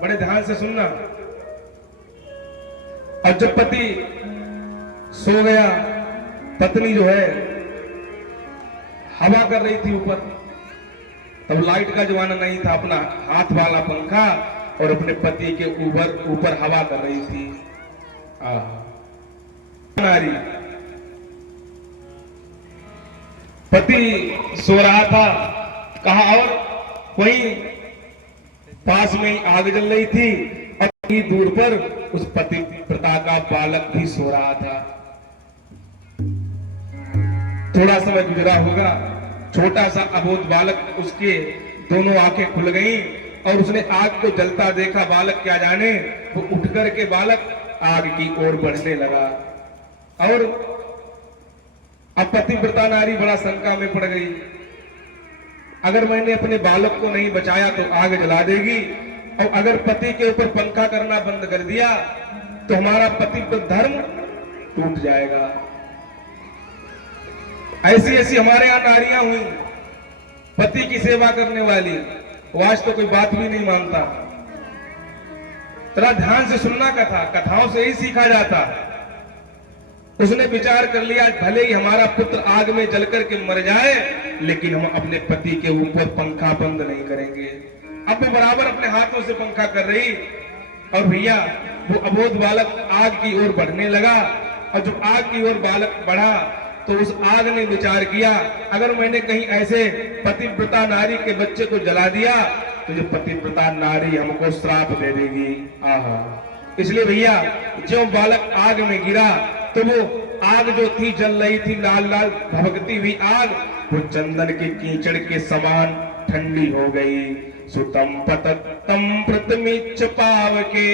बड़े ध्यान से सुनना। और जब पति सो गया, पत्नी जो है हवा कर रही थी ऊपर, तब लाइट का जमाना नहीं था, अपना हाथ वाला पंखा और अपने पति के ऊपर हवा कर रही थी। नारी, पति सो रहा था, कहा, और वहीं पास में ही आग जल रही थी, और कहीं दूर पर उस पतिव्रता का बालक भी सो रहा था। थोड़ा समय गुजरा होगा, छोटा सा अबोध बालक, उसके दोनों आंखें खुल गईं और उसने आग को जलता देखा। बालक क्या जाने, वो उठ करके बालक आग की ओर बढ़ने लगा। और अब पतिव्रता नारी बड़ा शंका में पड़ गई, अगर मैंने अपने बालक को नहीं बचाया तो आग जला देगी, और अगर पति के ऊपर पंखा करना बंद कर दिया तो हमारा पतिव्रत धर्म टूट जाएगा। ऐसी ऐसी हमारे यहां नारियां हुई, पति की सेवा करने वाली, वो आज तो कोई बात भी नहीं मानता। तेरा ध्यान से सुनना कथा, कथाओं से ही सीखा जाता। उसने विचार कर लिया, भले ही हमारा पुत्र आग में जलकर के मर जाए, लेकिन हम अपने पति के ऊपर पंखा बंद नहीं करेंगे। अब वो बराबर अपने हाथों से पंखा कर रही, और भैया वो अबोध बालक आग की ओर बढ़ने लगा। और जब आग की ओर बालक बढ़ा तो उस आग ने विचार किया, अगर मैंने कहीं ऐसे पतिव्रता नारी के बच्चे को जला दिया तो जो पतिव्रता नारी हमको श्राप दे देगी। आहा, इसलिए भैया जो बालक आग में गिरा तो वो आग जो थी जल रही थी, लाल लाल भभकती हुई आग, वो चंदन के कीचड़ के समान ठंडी हो गई। सुतम पतत्तम प्रतमिच्छ पावके,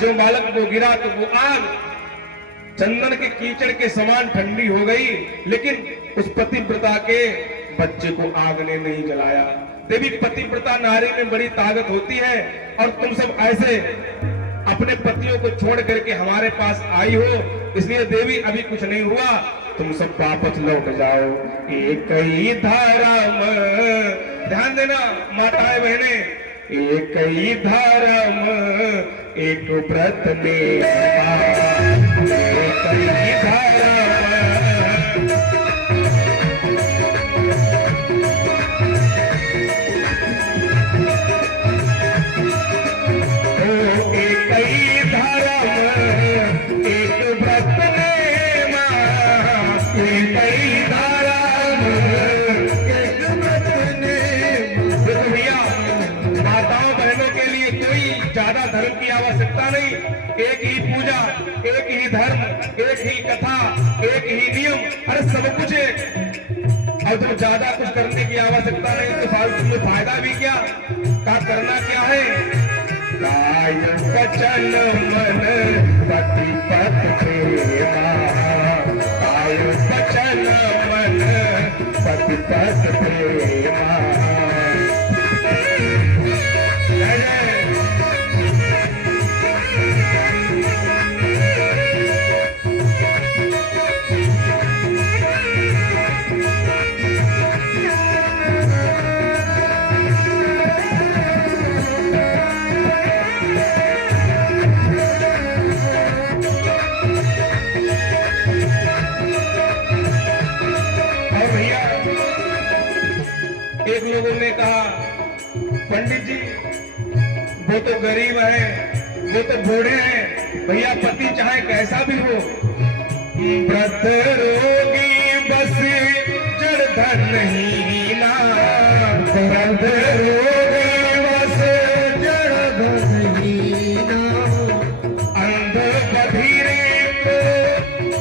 जो बालक वो गिरा तो वो आग चंदन के कीचड़ के समान ठंडी हो गई, लेकिन उस पतिव्रता के बच्चे को आग ने नहीं जलाया। देवी, पतिव्रता नारी में बड़ी ताकत होती है, और तुम सब ऐसे अपने पतियों को छोड़ करके हमारे पास आई हो, इसलिए देवी अभी कुछ नहीं हुआ, तुम सब वापस लौट जाओ। एक ही धर्म, ध्यान देना माताएं बहने, एक ही धर्म एक व्रत निभा, एक ही धर्म, धर्म की आवश्यकता नहीं, एक ही पूजा, एक ही धर्म, एक ही कथा, एक ही नियम, अरे सब कुछ एक। और जब ज्यादा कुछ करने की आवश्यकता नहीं तो फालतू में फायदा भी क्या, करना क्या है? काय वचन मन पति पत प्रेमा, काय वचन मन पति पत प्रेमा। एक लोगों ने कहा, पंडित जी वो तो गरीब है, वो तो बूढ़े हैं, भैया पति चाहे कैसा भी हो, वृद्ध रोगी बस जड़ धन नहीं ना, वृद्ध रोगी बस जड़ धन नहीं ना, अंध बधिरे को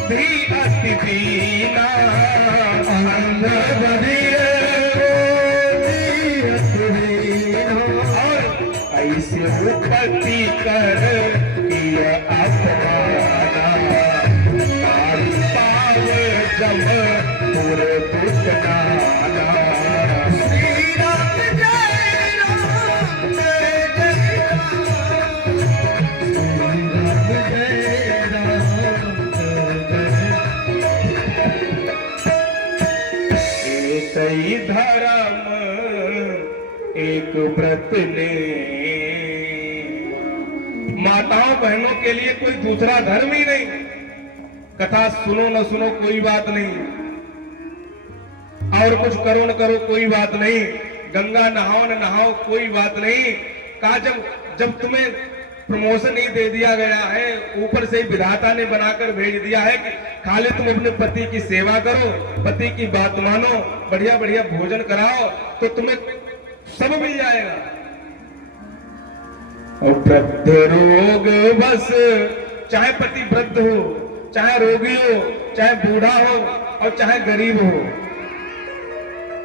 भी अति दीना, अंध बधिरे ऐसे पति कर अपमाना, करो दुख नाना। श्री राम जय राम जय जय राम, श्री राम जय राम जय जय। एक ही धर्म एक व्रत ने, माताओं बहनों के लिए कोई दूसरा धर्म ही नहीं। कथा सुनो न सुनो कोई बात नहीं, और कुछ करो न करो कोई बात नहीं, गंगा नहाओ न नहाओ कोई बात नहीं। कहा जब तुम्हें प्रमोशन ही दे दिया गया है, ऊपर से ही विधाता ने बनाकर भेज दिया है कि खाली तुम अपने पति की सेवा करो, पति की बात मानो, बढ़िया बढ़िया भोजन कराओ, तो तुम्हें सब मिल जाएगा। और वृद्ध रोग बस, चाहे पति वृद्ध हो, चाहे रोगी हो, चाहे बूढ़ा हो और चाहे गरीब हो,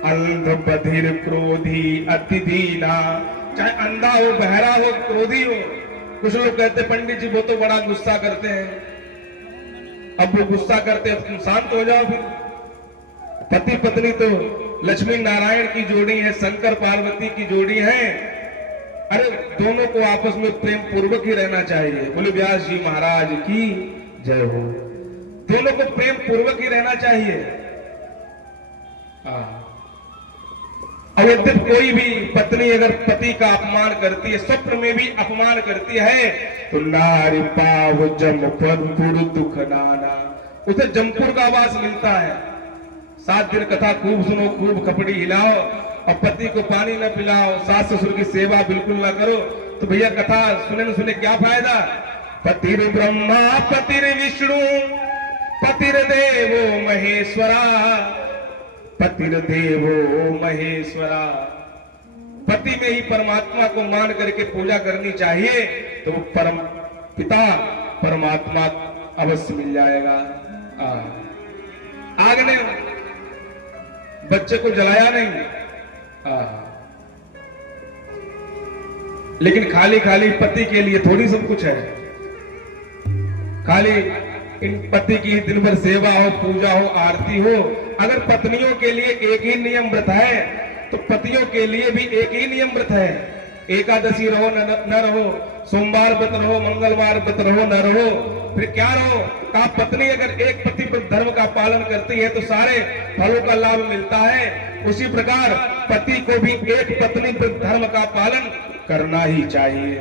अंध बधिर क्रोधी अति दीना, चाहे अंधा हो, बहरा हो, क्रोधी हो। कुछ लोग कहते पंडित जी वो तो बड़ा गुस्सा करते हैं, अब वो गुस्सा करते हैं तुम शांत हो जाओ। फिर पति पत्नी तो लक्ष्मी नारायण की जोड़ी है, शंकर पार्वती की जोड़ी है। अरे दोनों को आपस में प्रेम पूर्वक ही रहना चाहिए। बोले व्यास जी महाराज की जय हो। दोनों को प्रेम पूर्वक ही रहना चाहिए। अब यदि कोई भी पत्नी अगर पति का अपमान करती है, स्वप्न में भी अपमान करती है, तो नारी पाव जमपुर दुख नाना, उसे जमपुर का आवास मिलता है। 7 दिन कथा खूब सुनो, खूब खपड़ी हिलाओ, और पति को पानी न पिलाओ, सास ससुर की सेवा बिल्कुल ना करो, तो भैया कथा सुने न सुने क्या फायदा। पतिर ब्रह्मा पतिर विष्णु पतिर देवो महेश्वरा, पतिर देवो महेश्वरा। पति में ही परमात्मा को मान करके पूजा करनी चाहिए, तो परम पिता परमात्मा अवश्य मिल जाएगा। आग ने बच्चे को जलाया नहीं, लेकिन खाली खाली पति के लिए थोड़ी सब कुछ है। खाली इन पति की दिन भर सेवा हो, पूजा हो, आरती हो। अगर पत्नियों के लिए एक ही नियम व्रत है, तो पतियों के लिए भी एक ही नियम व्रत है। एकादशी रहो न रहो, सोमवार व्रत रहो, मंगलवार व्रत रहो न रहो, फिर क्या रहो। कहा पत्नी अगर एक पति धर्म का पालन करती है तो सारे फलों का लाभ मिलता है। उसी प्रकार पति को भी एक पत्नी धर्म का पालन करना ही चाहिए।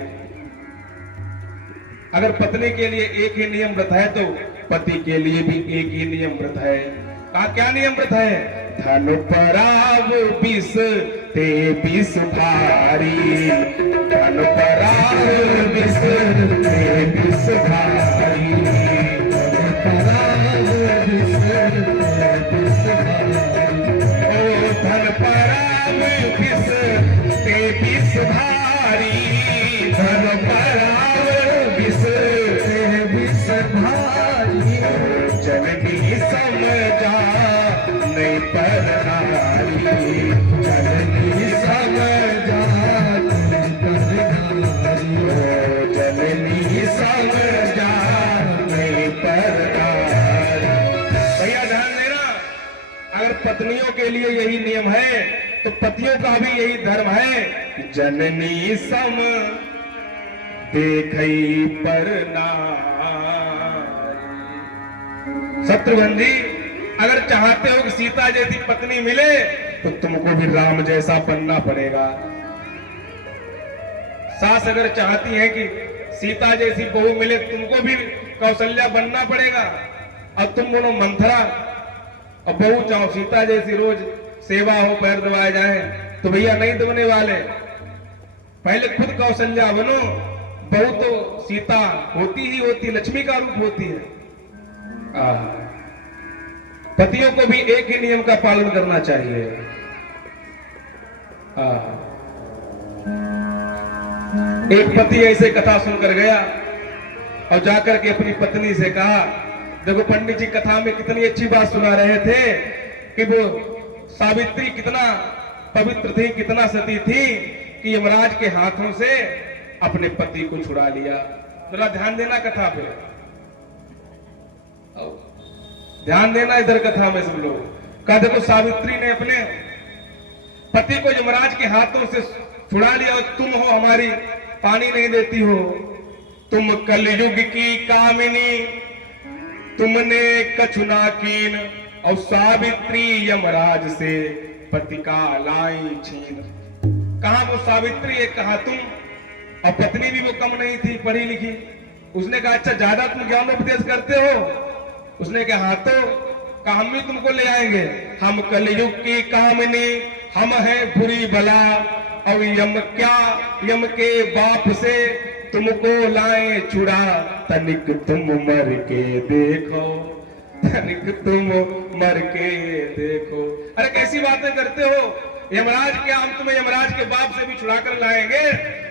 अगर पत्नी के लिए एक ही नियम व्रत है, तो पति के लिए भी एक ही नियम व्रत है। कहा क्या नियम व्रत है? धन पराव विष ते विष भारी, धन पराव विष ते विष भारी, धन पराव विष ते विष भारी। ओ धन पराव विष ते विष भारी, धन पराव विष ते विष भारी। जननी समझा नहीं पर नारी, जननी समझा नहीं पर नारी, जननी समझा नहीं पर नारी। भैया ध्यान देना, अगर पत्नियों के लिए यही नियम है, तो पतियों का भी यही धर्म है कि जननी सम देखई पर नारी। शत्रुघ्न जी अगर चाहते हो कि सीता जैसी पत्नी मिले, तो तुमको भी राम जैसा बनना पड़ेगा। सास अगर चाहती है कि सीता जैसी बहू मिले, तुमको भी कौशल्या बनना पड़ेगा। अब तुम बोलो मंथरा और बहू चाहो सीता जैसी रोज सेवा हो, पैर दबाए जाए, तो भैया नहीं दबने वाले। पहले खुद कौशल्या बनो। बहू तो सीता होती ही होती, लक्ष्मी का रूप होती है। पतियों को भी एक ही नियम का पालन करना चाहिए। एक पति ऐसे कथा सुनकर गया और जाकर के अपनी पत्नी से कहा, देखो पंडित जी कथा में कितनी अच्छी बात सुना रहे थे कि वो सावित्री कितना पवित्र थी, कितना सती थी कि यमराज के हाथों से अपने पति को छुड़ा लिया। जरा ध्यान देना कथा पे, ध्यान देना इधर कथा में सब लोग। कहा देखो सावित्री ने अपने पति को यमराज के हाथों से छुड़ा लिया और तुम हो हमारी पानी नहीं देती हो, तुम कलयुग की कामिनी, तुमने कछु ना कीन, और सावित्री यमराज से पति का लाई छीन। कहा वो सावित्री, एक कहा तुम, और पत्नी भी वो कम नहीं थी, पढ़ी लिखी। उसने कहा अच्छा ज्यादा तुम ज्ञानोपदेश करते हो? उसने कहा हाँ, तो कहा हम भी तुमको ले आएंगे, हम कलयुग की कामिनी, हम हैं बुरी बला, और यम क्या, यम के बाप से तुमको लाए छुड़ा, तनिक तुम मर के देखो, तनिक तुम मर के देखो। अरे कैसी बातें करते हो, यमराज क्या, हम तुम्हें यमराज के बाप से भी छुड़ा कर लाएंगे,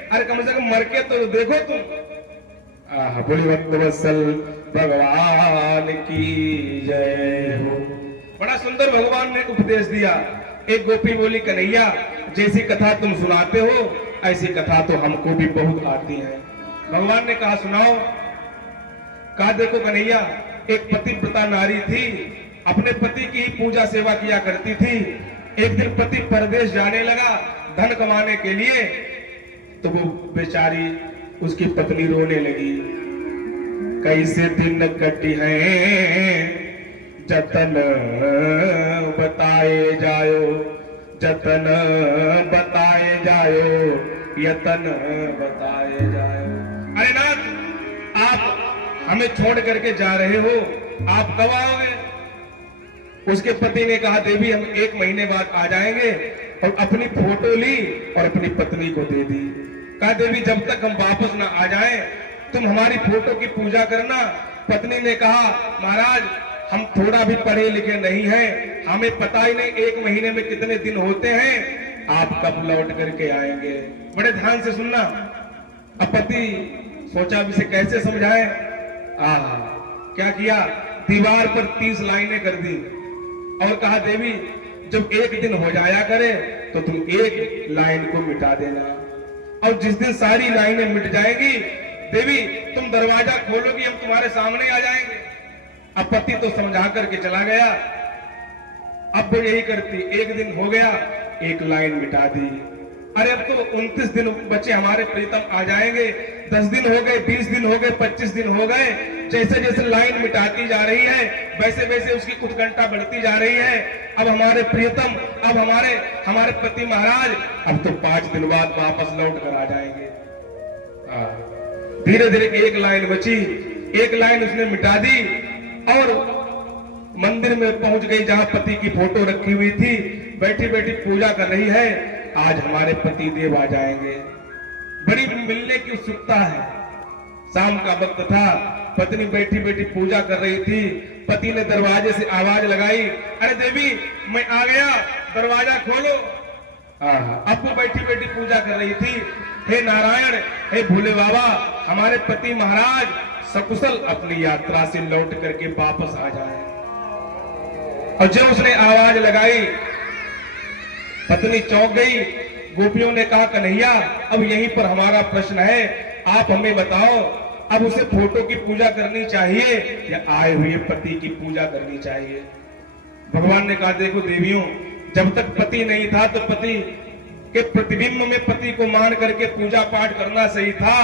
अरे कम से कम मर के तो देखो तुम। बोली भक्तवत्सल भगवान की जय हो। बड़ा सुंदर भगवान ने उपदेश दिया। एक गोपी बोली कन्हैया जैसी कथा तुम सुनाते हो ऐसी कथा तो हमको भी बहुत आती है। भगवान ने कहा सुनाओ। कहा देखो कन्हैया, एक पतिव्रता नारी थी, अपने पति की ही पूजा सेवा किया करती थी। एक दिन पति परदेश जाने लगा धन कमाने के लिए, तो वो बेचारी उसकी पत्नी रोने लगी। कैसे दिन कटी है जतन बताए जायो, जतन बताए जायो, यतन बताए जायो। अरे नाथ, आप हमें छोड़ करके जा रहे हो, आप कब आओगे? उसके पति ने कहा देवी हम 1 महीने बाद आ जाएंगे, और अपनी फोटो ली और अपनी पत्नी को दे दी। कहा देवी जब तक हम वापस ना आ जाएं तुम हमारी फोटो की पूजा करना। पत्नी ने कहा महाराज हम थोड़ा भी पढ़े लिखे नहीं हैं, हमें पता ही नहीं 1 महीने में कितने दिन होते हैं, आप कब लौट करके आएंगे। बड़े ध्यान से सुनना। अब पति सोचा अब इसे कैसे समझाए। क्या किया, दीवार पर 30 लाइनें कर दी और कहा देवी जब 1 दिन हो जाया करे तो तुम 1 लाइन को मिटा देना, और जिस दिन सारी लाइनें मिट जाएंगी देवी तुम दरवाजा खोलोगी हम तुम्हारे सामने आ जाएंगे। अब पति तो समझा करके चला गया। अब वो यही करती, 1 दिन हो गया 1 लाइन मिटा दी। अरे अब तो 29 दिन बचे हमारे प्रीतम आ जाएंगे। 10 दिन हो गए, 20 दिन हो गए, 25 दिन हो गए। जैसे जैसे लाइन मिटाती जा रही है वैसे वैसे उसकी उत्कंठा बढ़ती जा रही है। अब हमारे प्रियतम, अब हमारे पति महाराज अब तो 5 दिन बाद वापस लौट कर आ जाएंगे। धीरे धीरे 1 लाइन बची, 1 लाइन उसने मिटा दी और मंदिर में पहुंच गई जहां पति की फोटो रखी हुई थी। बैठी बैठी पूजा कर रही है, आज हमारे पति देव आ जाएंगे। बड़ी मिलने की उत्सुकता है। शाम का वक्त था, पत्नी बैठी बैठी पूजा कर रही थी। पति ने दरवाजे से आवाज लगाई, अरे देवी मैं आ गया, दरवाजा खोलो। अब वो बैठी बैठी पूजा कर रही थी। हे नारायण, हे भोले बाबा, हमारे पति महाराज सकुशल अपनी यात्रा से लौट करके वापस आ जाए। और जब उसने आवाज लगाई पत्नी चौंक गई। गोपियों ने कहा कन्हैया अब यहीं पर हमारा प्रश्न है, आप हमें बताओ अब उसे फोटो की पूजा करनी चाहिए या आए हुए पति की पूजा करनी चाहिए। भगवान ने कहा देखो देवियों, जब तक पति नहीं था तो पति के प्रतिबिंब में पति को मान करके पूजा पाठ करना सही था।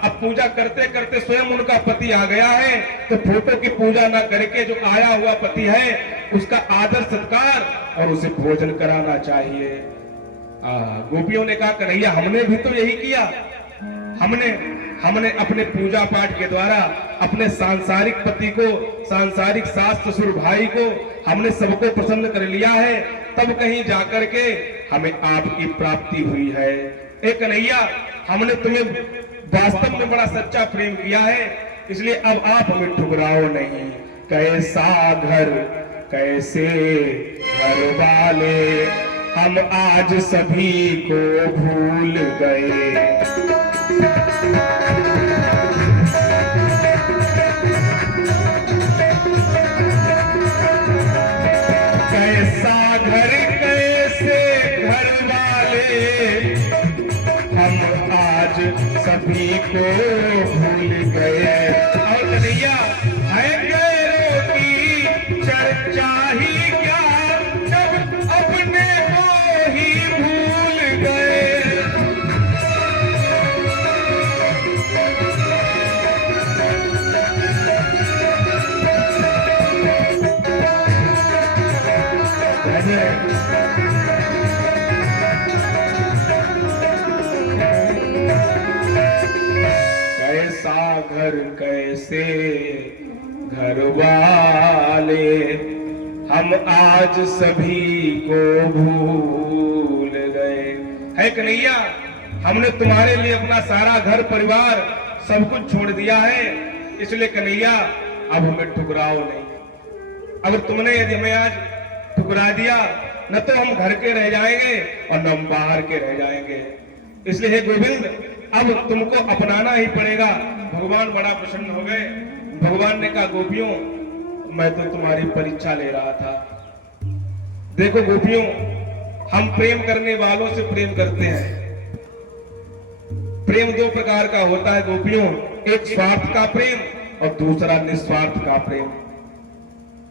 अब पूजा करते करते स्वयं उनका पति आ गया है तो फोटो की पूजा ना करके जो आया हुआ पति है उसका आदर सत्कार और उसे भोजन कराना चाहिए। गोपियों ने कहा कन्हैया हमने भी तो यही किया। हमने अपने पूजा पाठ के द्वारा अपने सांसारिक पति को, सांसारिक सास ससुर भाई को हमने सबको प्रसन्न कर लिया है, तब कहीं जाकर के हमें आपकी प्राप्ति हुई है। ए कन्हैया हमने तुम्हें वास्तव में बड़ा सच्चा प्रेम किया है, इसलिए अब आप हमें ठुकराओ नहीं। कैसा घर कैसे घर वाले हम आज सभी को भूल गए। कैसा घर कैसे घर वाले हम आज सभी को भूल गए। और कन्हैया है रोटी चर्चा ही क्या, घर कैसे घर वाले, हम आज सभी को भूल गए। है कन्हैया, हमने तुम्हारे लिए अपना सारा घर परिवार सब कुछ छोड़ दिया है, इसलिए कन्हैया अब हमें ठुकराओ नहीं। अगर तुमने यदि हमें आज ठुकरा दिया, न तो हम घर के रह जाएंगे और न हम बाहर के रह जाएंगे। इसलिए हे गोविंद, अब तुमको अपनाना ही पड़ेगा। भगवान बड़ा प्रसन्न हो गए। भगवान ने कहा, गोपियों, मैं तो तुम्हारी परीक्षा ले रहा था। देखो गोपियों, हम प्रेम करने वालों से प्रेम करते हैं। प्रेम दो प्रकार का होता है गोपियों, एक स्वार्थ का प्रेम और दूसरा निस्वार्थ का प्रेम।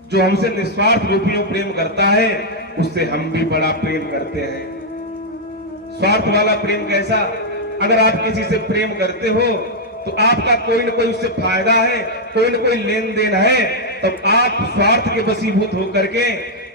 जो हमसे निस्वार्थ गोपियों प्रेम करता है, उससे हम भी बड़ा प्रेम करते हैं। स्वार्थ वाला प्रेम कैसा? अगर आप किसी से प्रेम करते हो तो आपका कोई न कोई उससे फायदा है, कोई न कोई लेन देन है, तब आप स्वार्थ के वशीभूत होकर के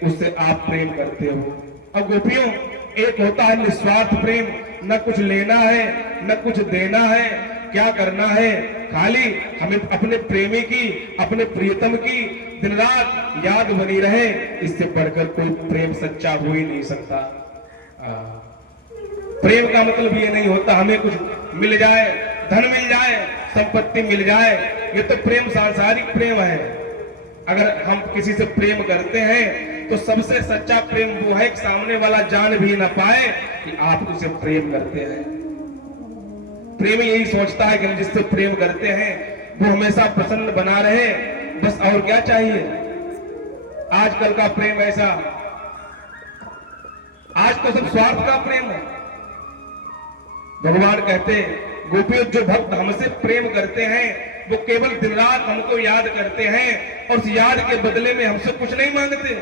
उससे आप प्रेम करते हो। अब गोपियों, एक होता है निस्वार्थ प्रेम, न कुछ लेना है न कुछ देना है, क्या करना है, खाली हमें अपने प्रेमी की, अपने प्रियतम की दिन रात याद बनी रहे। इससे बढ़कर कोई प्रेम सच्चा हो ही नहीं सकता। प्रेम का मतलब ये नहीं होता हमें कुछ मिल जाए, धन मिल जाए, संपत्ति मिल जाए, ये तो प्रेम सांसारिक प्रेम है। अगर हम किसी से प्रेम करते हैं तो सबसे सच्चा प्रेम वो है कि सामने वाला जान भी ना पाए कि आप उसे प्रेम करते हैं। प्रेमी यही सोचता है कि हम जिससे प्रेम करते हैं वो हमेशा प्रसन्न बना रहे, बस और क्या चाहिए। आजकल का प्रेम ऐसा, आज तो सब स्वार्थ का प्रेम है। भगवान कहते, गोपियों, जो भक्त हमसे प्रेम करते हैं वो केवल दिन रात हमको याद करते हैं और उस याद के बदले में हमसे कुछ नहीं मांगते।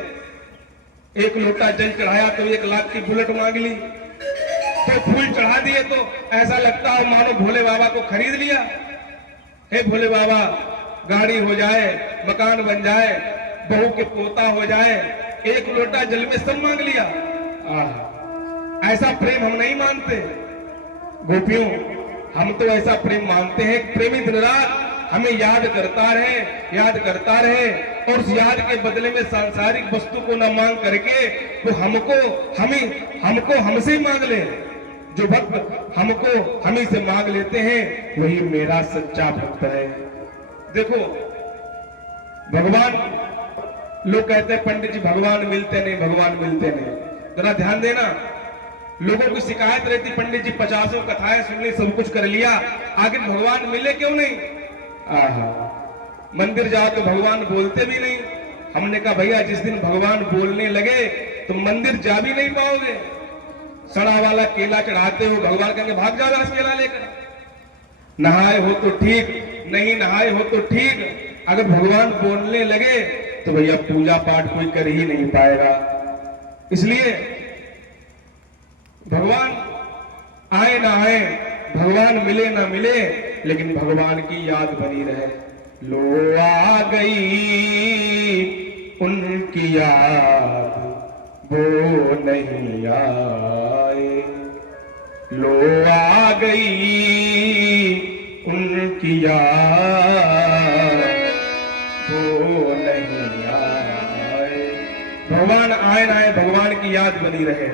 एक लोटा जल चढ़ाया तो 1 लाख की बुलेट मांग ली, तो फूल चढ़ा दिए तो ऐसा लगता है मानो भोले बाबा को खरीद लिया। हे भोले बाबा, गाड़ी हो जाए, मकान बन जाए, बहू के पोता हो जाए, 1 लोटा जल में सब मांग लिया। ऐसा प्रेम हम नहीं मानते गोपियों, हम तो ऐसा प्रेम मानते हैं। प्रेमी दिन रात हमें याद करता रहे, याद करता रहे, और उस याद के बदले में सांसारिक वस्तु को न मांग करके वो हमको हमसे ही मांग ले। जो भक्त हमको हमी से मांग लेते हैं वही मेरा सच्चा भक्त है। देखो भगवान, लोग कहते हैं पंडित जी भगवान मिलते नहीं, भगवान मिलते नहीं। जरा ध्यान देना, लोगों की शिकायत रहती, पंडित जी 50 कथाएं सुन ली, सब कुछ कर लिया, आगे भगवान मिले क्यों नहीं। मंदिर जाओ तो भगवान बोलते भी नहीं। हमने कहा भैया, जिस दिन भगवान बोलने लगे तो मंदिर जा भी नहीं पाओगे। सड़ा वाला केला चढ़ाते हो, भगवान कहेंगे भाग जाओ रस केला लेकर। नहाए हो तो ठीक, नहीं नहाए हो तो ठीक, अगर भगवान बोलने लगे तो भैया पूजा पाठ कोई कर ही नहीं पाएगा। इसलिए भगवान आए ना आए, भगवान मिले ना मिले, लेकिन भगवान की याद बनी रहे। लो आ गई उनकी याद, वो नहीं आए। लो आ गई उनकी याद, वो नहीं आए। भगवान आए ना आए, भगवान की याद बनी रहे।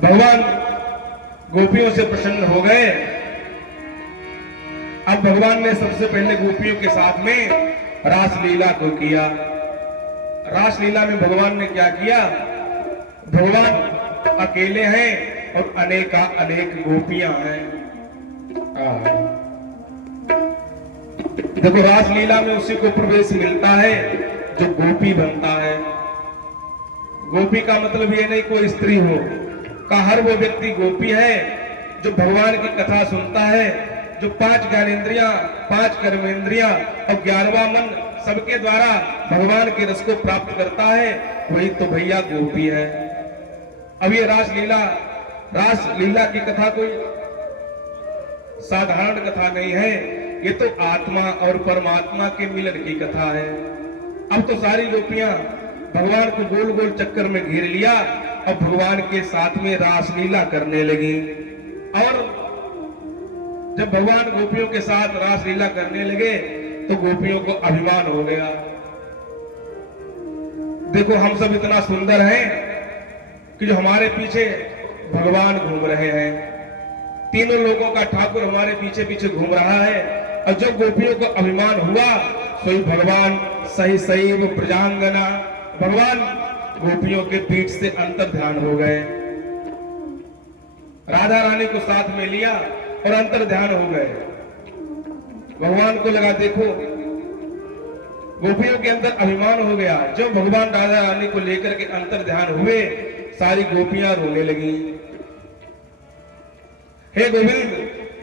भगवान गोपियों से प्रसन्न हो गए। अब भगवान ने सबसे पहले गोपियों के साथ में रासलीला को किया। रासलीला में भगवान ने क्या किया? भगवान अकेले हैं और अनेक गोपियां हैं। देखो रासलीला में उसी को प्रवेश मिलता है जो गोपी बनता है। गोपी का मतलब ये नहीं कोई स्त्री हो, का हर वो व्यक्ति गोपी है जो भगवान की कथा सुनता है, जो 5 ज्ञानेंद्रियां, 5 कर्मेंद्रियां और 11वां मन सबके द्वारा भगवान के रस को प्राप्त करता है, वही तो भैया गोपी है। अब ये रासलीला की कथा कोई साधारण कथा नहीं है, ये तो आत्मा और परमात्मा के मिलन की कथा है। अब तो सारी गोपियां भगवान को गोल गोल चक्कर में घेर लिया और भगवान के साथ में रासलीला करने लगी। और जब भगवान गोपियों के साथ रासलीला करने लगे तो गोपियों को अभिमान हो गया। देखो हम सब इतना सुंदर हैं कि जो हमारे पीछे भगवान घूम रहे हैं, तीनों लोगों का ठाकुर हमारे पीछे पीछे घूम रहा है। और जब गोपियों को अभिमान हुआ सोई भगवान सही सही वो प्रजांगना, भगवान गोपियों के पीठ से अंतर ध्यान हो गए, राधा रानी को साथ में लिया और अंतर ध्यान हो गए। भगवान को लगा देखो गोपियों के अंदर अभिमान हो गया। जब भगवान राधा रानी को लेकर के अंतर ध्यान हुए सारी गोपियां रोने लगी, हे गोविंद,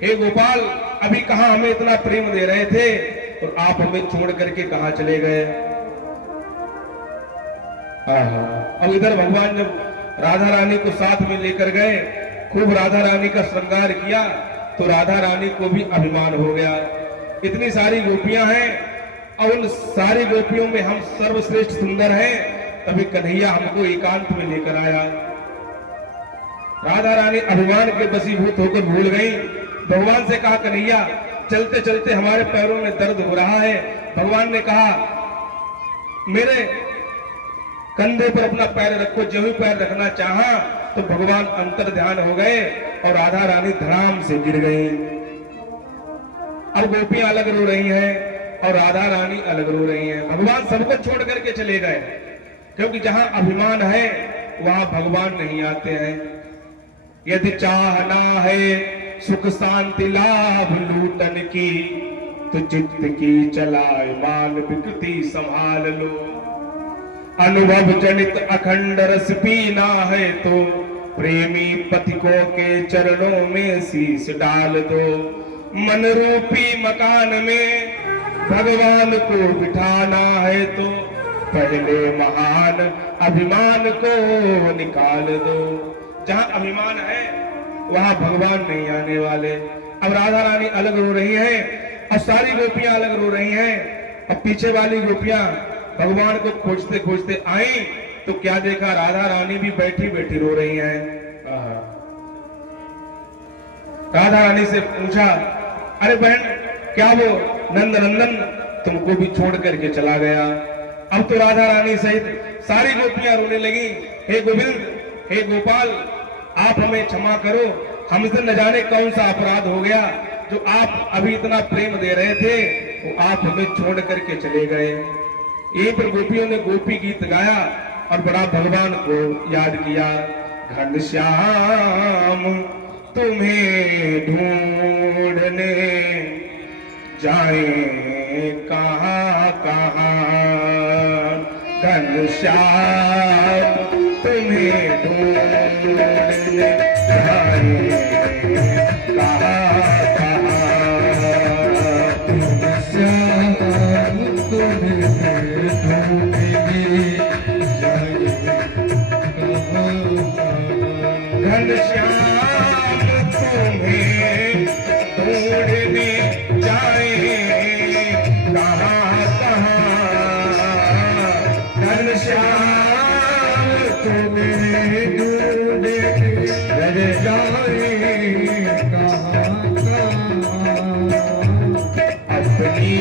हे गोपाल, अभी कहां हमें इतना प्रेम दे रहे थे और आप हमें छोड़ करके कहां चले गए। अब इधर भगवान जब राधा रानी को साथ में लेकर गए, खूब राधा रानी का श्रृंगार किया, तो राधा रानी को भी अभिमान हो गया। इतनी सारी गोपियां हैं और उन सारी गोपियों में हम सर्वश्रेष्ठ सुंदर हैं, तभी कन्हैया हमको एकांत में लेकर आया। राधा रानी अभिमान के वशीभूत होकर भूल गई। भगवान से कहा कन्हैया चलते चलते हमारे पैरों में दर्द हो रहा है। भगवान ने कहा मेरे कंधे पर अपना पैर रखो। जो ही पैर रखना चाहा तो भगवान अंतर ध्यान हो गए और राधा रानी धड़ाम से गिर गई। अब गोपियां अलग रो रही हैं और राधा रानी अलग रो रही हैं। भगवान सबको छोड़ करके चले गए, क्योंकि जहां अभिमान है वहां भगवान नहीं आते हैं। यदि चाहना है सुख शांति लाभ लूटन की, तो चित्त की चलाए मान विकृति संभाल लो। अनुभव जनित अखंड रस पीना है तो प्रेमी पथिकों के चरणों में शीश डाल दो। मन रूपी मकान में भगवान को बिठाना है तो पहले महान अभिमान को निकाल दो। जहां अभिमान है वहां भगवान नहीं आने वाले। अब राधा रानी अलग रो रही है और सारी गोपियां अलग रो रही हैं। अब पीछे वाली गोपियां भगवान को खोजते खोजते आई तो क्या देखा, राधा रानी भी बैठी बैठी रो रही हैं। राधा रानी से पूछा अरे बहन क्या वो नंद नंदन तुमको भी छोड़ करके चला गया। अब तो राधा रानी सहित सारी गोपियां रोने लगी, हे गोविंद, हे गोपाल, आप हमें क्षमा करो, हमसे न जाने कौन सा अपराध हो गया जो आप अभी इतना प्रेम दे रहे थे वो आप हमें छोड़ करके चले गए। यहीं पर गोपियों ने गोपी गीत गाया और बड़ा भगवान को याद किया। घनश्याम तुम्हें ढूंढने जाए कहां कहां, घनश्याम तुम्हें ढूंढने जाए कहां कहां, घनश्याम तुम्हें ढूंढने जाए घनश्याम तुम्हें ढूंढने जाए कहां कहां, घनश्याम तुम्हें ढूंढने जाए कहां कहां, अपनी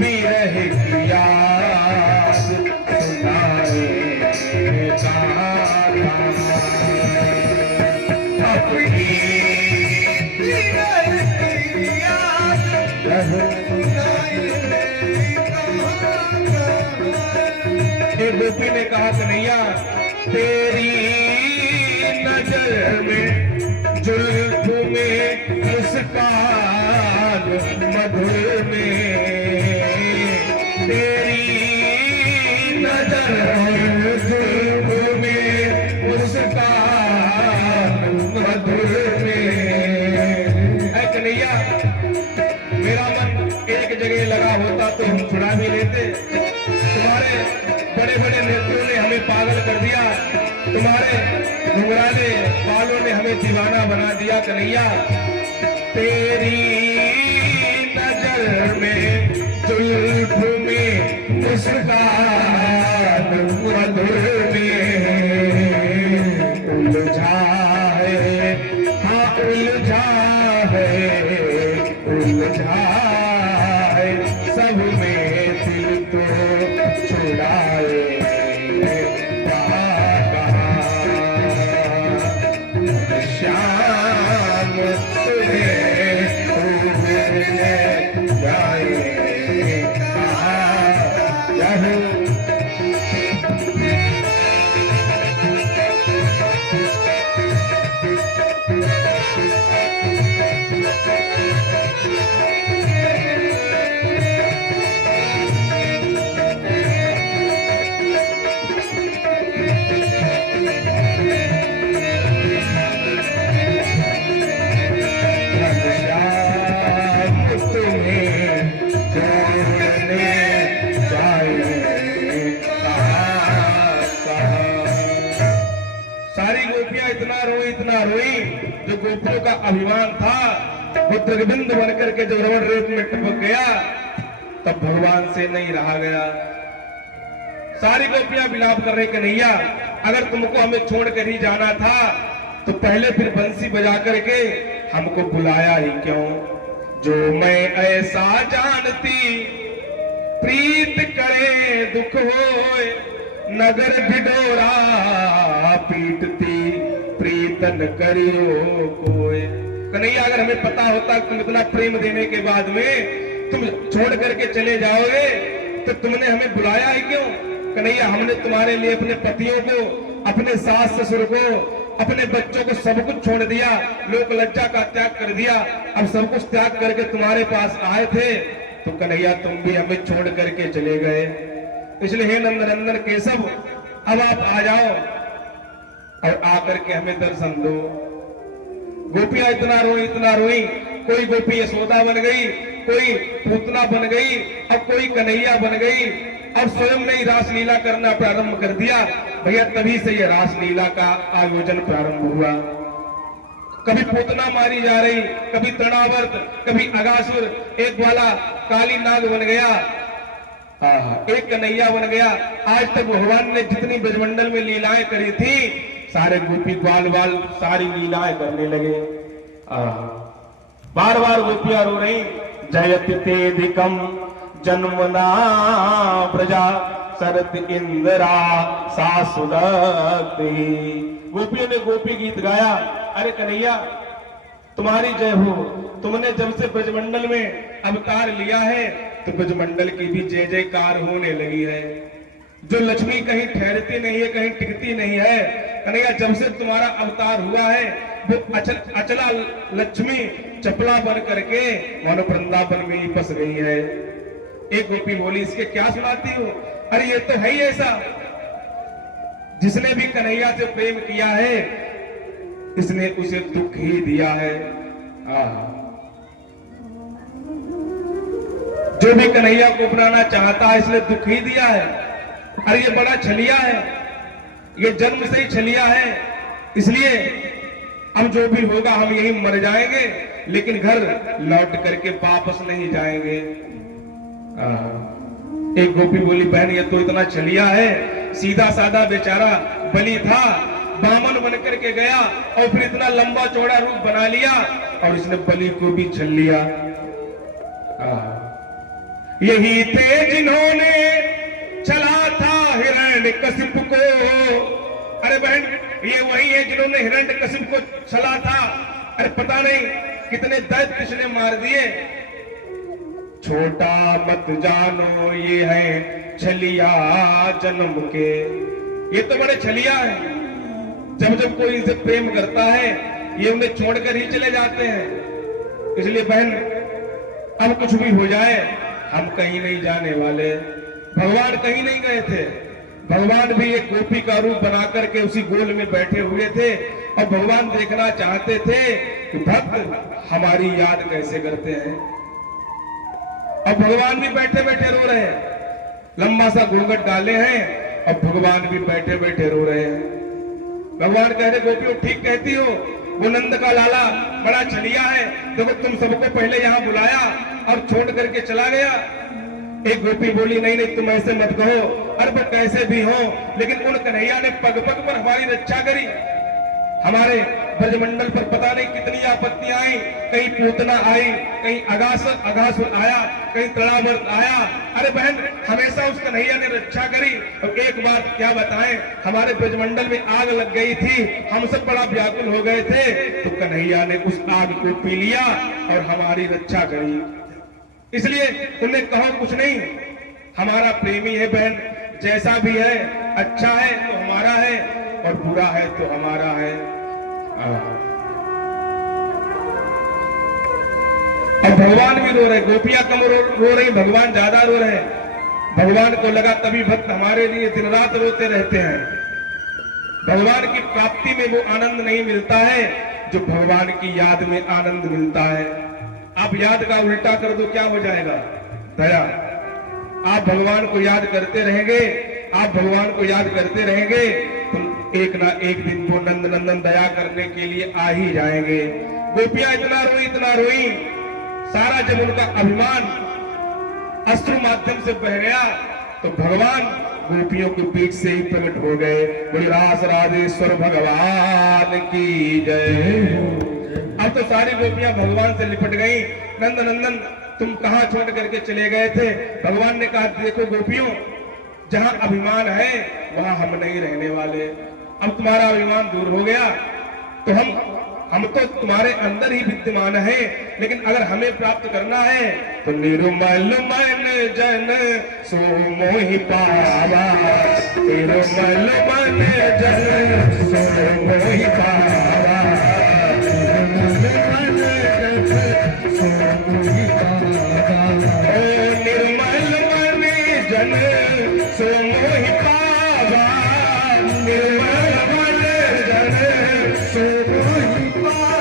विरह की याद सुनाए कहां कहां, अपनी विरह की याद सुनाए कहां कहां। एक गोपी ने कहा कन्हैया तेरी नजर में जुल्फ में मुस्कान मधुर में, तेरी नजर में जुल्फ में मुस्कान मधुर में। ऐ कन्हैया मेरा मन एक जगह लगा होता तो हम छुड़ा भी लेते। तुम्हारे बड़े बड़े नेत्रों ने हमें पागल कर दिया, तुम्हारे घुंघराले बालों ने हमें दीवाना बना दिया। कन्हैया तेरी नजर में जुल्फ में मुस्कान मधुर में उलझा है हाँ उलझा है, उलझा है, सब में दिल तो छुड़ाए कहाँ कहाँ श्याम तुम्हें भूलने जाए कहाँ जाऊं। सारी गोपियां इतना रोई, जो गोपियों का अभिमान था वो त्रिबिंद बनकर के जब रवण रेत में टपक गया तब भगवान से नहीं रहा गया। सारी गोपियां विलाप कर रही, कन्हैया अगर तुमको हमें छोड़ कर ही जाना था तो पहले फिर बंसी बजा करके हमको बुलाया ही क्यों। जो मैं ऐसा जानती प्रीत करे दुख होए, नगर ढिढोरा पीटती प्रीतन करियो कोय। कन्हैया अगर हमें पता होता तुम इतना प्रेम देने के बाद में तुम छोड़ करके चले जाओगे तो तुमने हमें बुलाया ही क्यों। कन्हैया हमने तुम्हारे लिए अपने पतियों को, अपने सास ससुर को, अपने बच्चों को सब कुछ छोड़ दिया, लोक लज्जा का त्याग कर दिया, अब सब कुछ त्याग करके तुम्हारे पास आए थे तो कन्हैया तुम भी हमें छोड़ करके चले गए। इसलिए हे नंदनंदन केशव अब आप आ जाओ और आकर के हमें दर्शन दो। गोपियां इतना रोई, कोई गोपी यशोदा बन गई, कोई पूतना बन गई और कोई कन्हैया बन गई और स्वयं ने रासलीला करना प्रारंभ कर दिया। भैया तभी से यह रासलीला का आयोजन प्रारंभ हुआ। कभी पूतना मारी जा रही, कभी तृणावर्त, कभी अगासुर, एक वाला काली नाग बन गया, एक कन्हैया बन गया। आज तक भगवान ने जितनी ब्रजमंडल में लीलाएं करी थी सारे गोपी ग्वाल वाल सारी लीलाएं करने लगे। बार बार गोपियां रो रही, जयति तेधिकम जन्मना प्रजा सरत इंदिरा सासुदत्ति। गोपियों ने गोपी गीत गाया, अरे कन्हैया तुम्हारी जय हो, तुमने जब से ब्रजमंडल में अवतार लिया है तो ब्रजमंडल की भी जय जयकार होने लगी है। जो लक्ष्मी कहीं ठहरती नहीं है, कहीं टिकती नहीं है, कन्हैया जब से तुम्हारा अवतार हुआ है वो अचला लक्ष्मी चपला बन करके मानो वृंदावन में ही बस गई है। एक गोपी बोली, इसके क्या सुनाती हो। अरे ये तो है ही ऐसा, जिसने भी कन्हैया से प्रेम किया है इसने उसे दुख ही दिया है। जो भी कन्हैया को अपनाना चाहता है इसने दुख ही दिया है। अरे ये बड़ा छलिया है, ये जन्म से ही छलिया है, इसलिए हम जो भी होगा हम यही मर जाएंगे लेकिन घर लौट करके वापस नहीं जाएंगे। एक गोपी बोली, बहन ये तो इतना छलिया है, सीधा साधा बेचारा बलि था, बामन बन करके गया और फिर इतना लंबा चौड़ा रूप बना लिया और इसने बलि को भी छल लिया। यही थे जिन्होंने चला था हिरण्यकशिपु को। अरे बहन ये वही है जिन्होंने हिरण्यकशिपु को चला था। अरे पता नहीं कितने दैत्य इसने मार दिए। छोटा मत जानो ये है छलिया जन्म के, ये तो बड़े छलिया है। जब जब कोई इनसे प्रेम करता है ये उन्हें छोड़कर ही चले जाते हैं। इसलिए बहन अब कुछ भी हो जाए हम कहीं नहीं जाने वाले। भगवान कहीं नहीं गए थे, भगवान भी एक गोपी का रूप बना करके उसी गोल में बैठे हुए थे और भगवान देखना चाहते थे कि भक्त हमारी याद कैसे करते हैं। और भगवान भी बैठे बैठे रो रहे हैं, लंबा सा घूंघट डाले हैं और भगवान भी बैठे बैठे रो रहे हैं। भगवान कह रहे गोपियों ठीक कहती हो, वो नंद का लाला बड़ा छलिया है, देखो तुम सबको पहले यहाँ बुलाया और छोड़ करके चला गया। एक गोपी बोली, नहीं नहीं तुम ऐसे मत कहो, अरे वो कैसे भी हो लेकिन उन कन्हैया ने पग पग पर हमारी रक्षा करी। हमारे ब्रजमंडल पर पता नहीं कितनी पत्नियां आई, कहीं पूतना आई, कहीं अगासुर आया, कहीं तड़ावर्त आया। अरे बहन, हमेशा उस कन्हैया ने रक्षा करी। और एक बात क्या बताएं, हमारे ब्रजमंडल में आग लग गई थी, हम सब बड़ा व्याकुल हो गए थे, तो कन्हैया ने उस आग को पी लिया और हमारी रक्षा करी। इसलिए तुमने कहो कुछ नहीं, हमारा प्रेमी है बहन, जैसा भी है, अच्छा है तो हमारा है और बुरा है तो हमारा है। अब भगवान भी रो रहे, गोपियां कम रो रही, भगवान ज्यादा रो रहे हैं। भगवान को लगा तभी भक्त हमारे लिए दिन रात रोते रहते हैं। भगवान की प्राप्ति में वो आनंद नहीं मिलता है जो भगवान की याद में आनंद मिलता है। आप याद का उल्टा कर दो, क्या हो जाएगा? दया। आप भगवान को याद करते रहेंगे, आप भगवान को याद करते रहेंगे, तो एक ना एक दिन वो नंद नंदन दया करने के लिए आ ही जाएंगे। गोपियां इतना रोई, सारा जब उनका अभिमान अश्रु माध्यम से बह गया, तो भगवान गोपियों के बीच से ही प्रकट हो गए। बोले रास राजेश्वर भगवान की जय। अब तो सारी गोपियां भगवान से लिपट गई। नंद नंदन तुम कहां छोड़ करके चले गए थे? भगवान ने कहा देखो गोपियों, जहां अभिमान है वहां हम नहीं रहने वाले। अब तुम्हारा अभिमान दूर हो गया तो हम तो तुम्हारे अंदर ही विद्यमान है, लेकिन अगर हमें प्राप्त करना है तो निर्मल मन जन सो मोहि पावा, निर्मल मन जन सो मोहि पावा, निर्मल मन जन सो मोहि पावा, निर्मल मन जन सो मोहि पावा, निर्मल मन जन सो मोहि पावा,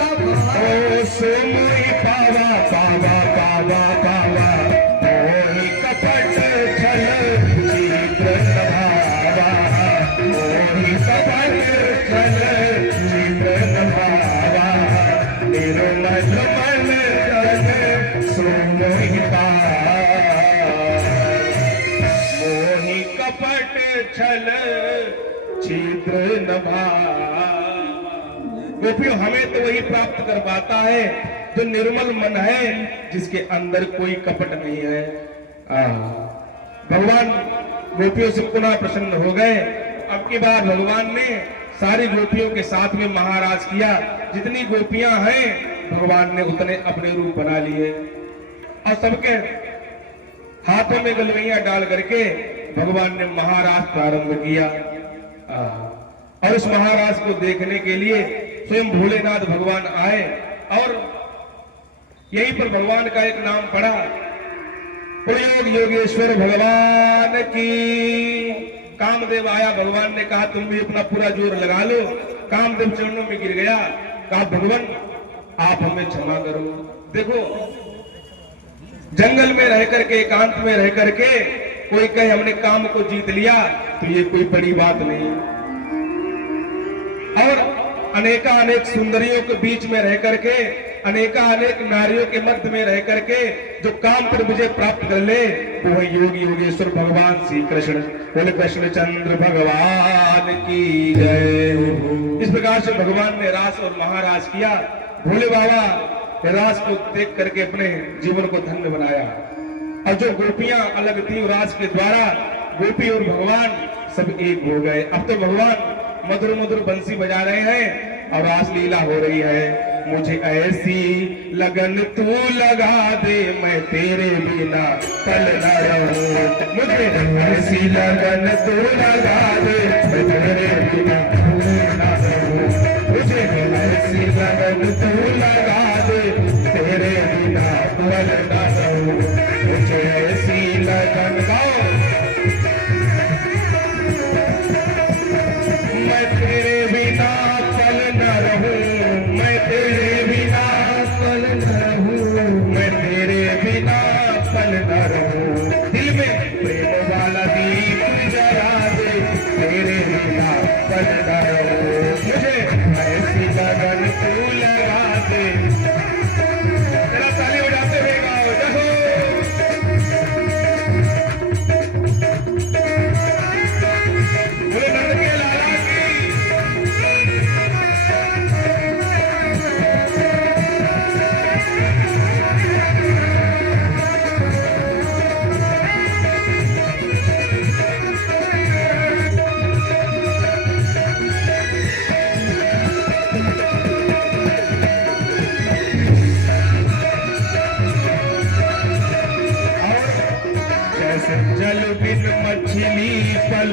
सो मोहि पावा, पावा पावा पावा, मोहि कपट छल शीघ्र नभावा, मोहि कपट छल शीघ्र नभावा, निर्मल मन जन सो मोहि पावा, मोहि कपट छल शीघ्र नभावा। गोपियों, हमें तो वही प्राप्त कर पाता है जो निर्मल मन है, जिसके अंदर कोई कपट नहीं है। भगवान गोपियों से पुनः प्रसन्न हो गए। अब की बार भगवान ने सारी गोपियों के साथ में महाराज किया। जितनी गोपियां हैं भगवान ने उतने अपने रूप बना लिए और सबके हाथों में गलवैया डाल करके भगवान ने महाराज प्रारंभ किया। और उस महाराज को देखने के लिए स्वयं भोलेनाथ भगवान आए और यहीं पर भगवान का एक नाम पड़ा, प्रयोग योगेश्वर भगवान की। कामदेव आया, भगवान ने कहा तुम भी अपना पूरा जोर लगा लो। कामदेव चरणों में गिर गया, कहा भगवान आप हमें क्षमा करो। देखो, जंगल में रह करके, एकांत में रह करके कोई कहे हमने काम को जीत लिया तो ये कोई बड़ी बात नहीं। और अनेक सुंदरियों के बीच में रह करके, अनेक नारियों के मध्य में रह करके जो काम पर विजय प्राप्त कर ले, वो है योगी योगेश्वर भगवान श्री कृष्ण। बोले कृष्ण चंद्र भगवान की जय। इस प्रकार से भगवान ने रास और महाराज किया। भोले बाबा रास को देख करके अपने जीवन को धन्य बनाया। और जो गोपियां अलग थी, रास के द्वारा गोपी और भगवान सब एक हो गए। अब तो भगवान मधुर मधुर बंसी बजा रहे हैं और रास लीला हो रही है। मुझे ऐसी लगन तू लगा दे, मैं तेरे बिना पल न रहूं। मुझे ऐसी लगन तू लगा दे, मैं तेरे बिना पल न रहूं। मुझे ऐसी लगन तू लगा दे, तेरे बिना पल न रहूं। मुझे ऐसी लगन गाओ, मैं तेरे बिना पल न रहूं, मैं तेरे बिना पल न रहूं, मैं तेरे बिना पल न रहूं। दिल में प्रेम वाला दीप जला दे, तेरे बिना पल न रहूं। मुझे ऐसी लगन तू लगा दे,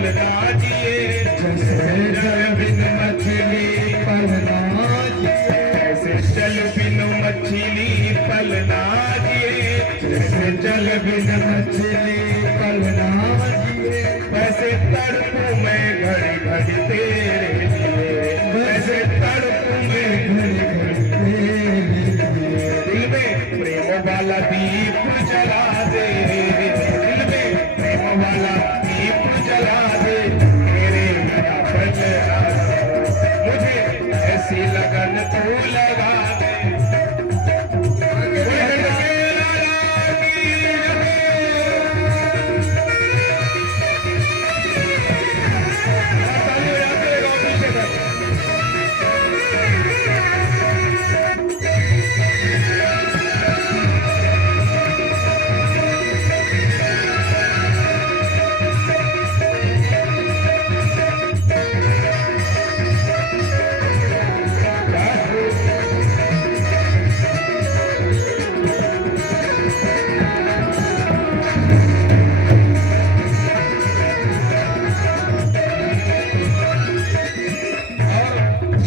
पल ना जिए, जैसे जल बिन मछली पल ना जिए, ऐसे जल बिन मछली पल ना जिए, जैसे जल बिन मछली पल ना जिए, वैसे तड़पूं मैं घड़ी घड़ी तेरे लिए, वैसे तड़पूं मैं घड़ी घड़ी तेरे लिए। दिल में प्रेम वाला दीप जला दे, दिल में प्रेम वाला दीप जला दे, मेरे बिना पल ना रहो, मुझे ऐसी लगन तू लगा दे।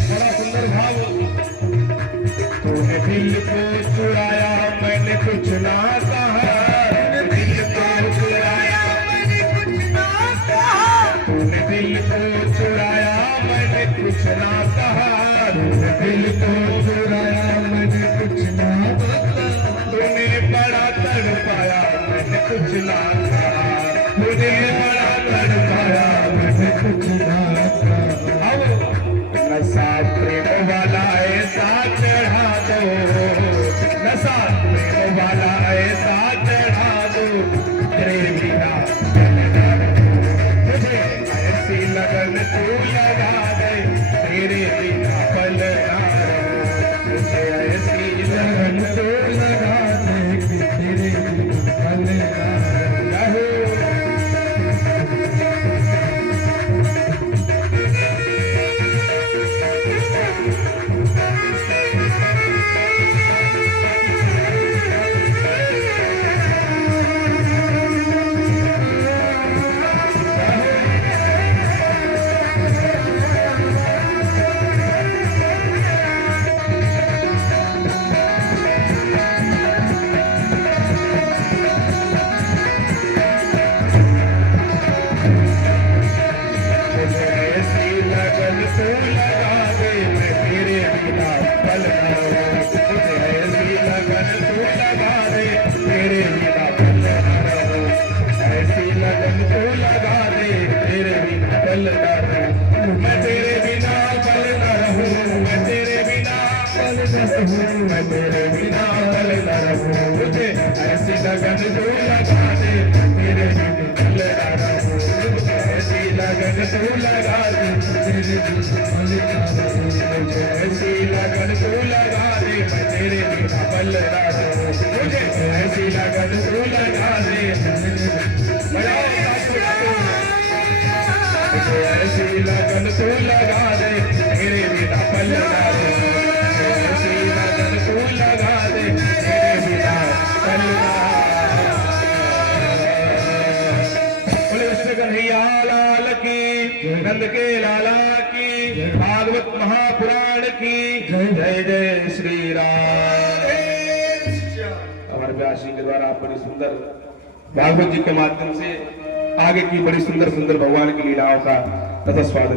बड़ा सुंदर भाव, तूने दिल को चुराया मैंने कुछ ना कहा, दिल को चुराया मैंने कुछ ना कहा, तूने दिल को चुराया मैंने कुछ ना कहा, दिल को चुराया मैंने कुछ ना कहा, तूने बड़ा तड़पाया मैंने कुछ ना कहा, तूने बड़ा तड़पाया मैंने कुछ ना कहा। अब नशा प्रेम वाला ऐसा चढ़ा दो, नशा प्रेम वाला ऐसा चढ़ा दो, तेरे बिना पल ना रहूं, मुझे ऐसी लगन तू लगा दे, तेरे बिना पल ना रहूं, मुझे ऐसी लगन लगन तो लगा दे कि तेरे बिन पल ना रहूं। ऐसी लगन तू लगा दे, मैं तेरे बिना पल ना रहूं, मुझे ऐसी लगन तू लगा दे, तेरे बिना पल ना रहूं, ऐसी लगन तू लगा दे, तेरे बिना पल ना रहूं, मैं तेरे बिना पल ना रहूं, मैं तेरे बिना पल ना रहूं, मैं तेरे बिना पल ना रहूं, मुझे ऐसी लगन तू लगा दे, तेरे बिना पल ना रहूं, मुझे ऐसी लगन तू लगा दे, तेरे बिना पल ना रहूं, मुझे ऐसी लगन तू लगा दे, मैं तेरे बिना पल ना रहूं, मुझे ऐसी लगन तू लगा दे, बजाओ ताशो, मुझे ऐसी लगन तू लगा दे, तेरे बिना पल ना रहूं, ऐसी लगन तू लगा दे, तेरे बिना पल ना रहूं। बोले विष्णु कन्हैया लाल की, नंद के लाला की, भागवत महापुराण की जय जय श्री राम। हमारे व्यास जी के द्वारा बड़ी सुंदर भागवत जी के माध्यम से आगे की बड़ी सुंदर सुंदर भगवान की लीलाओं का तथा स्वागत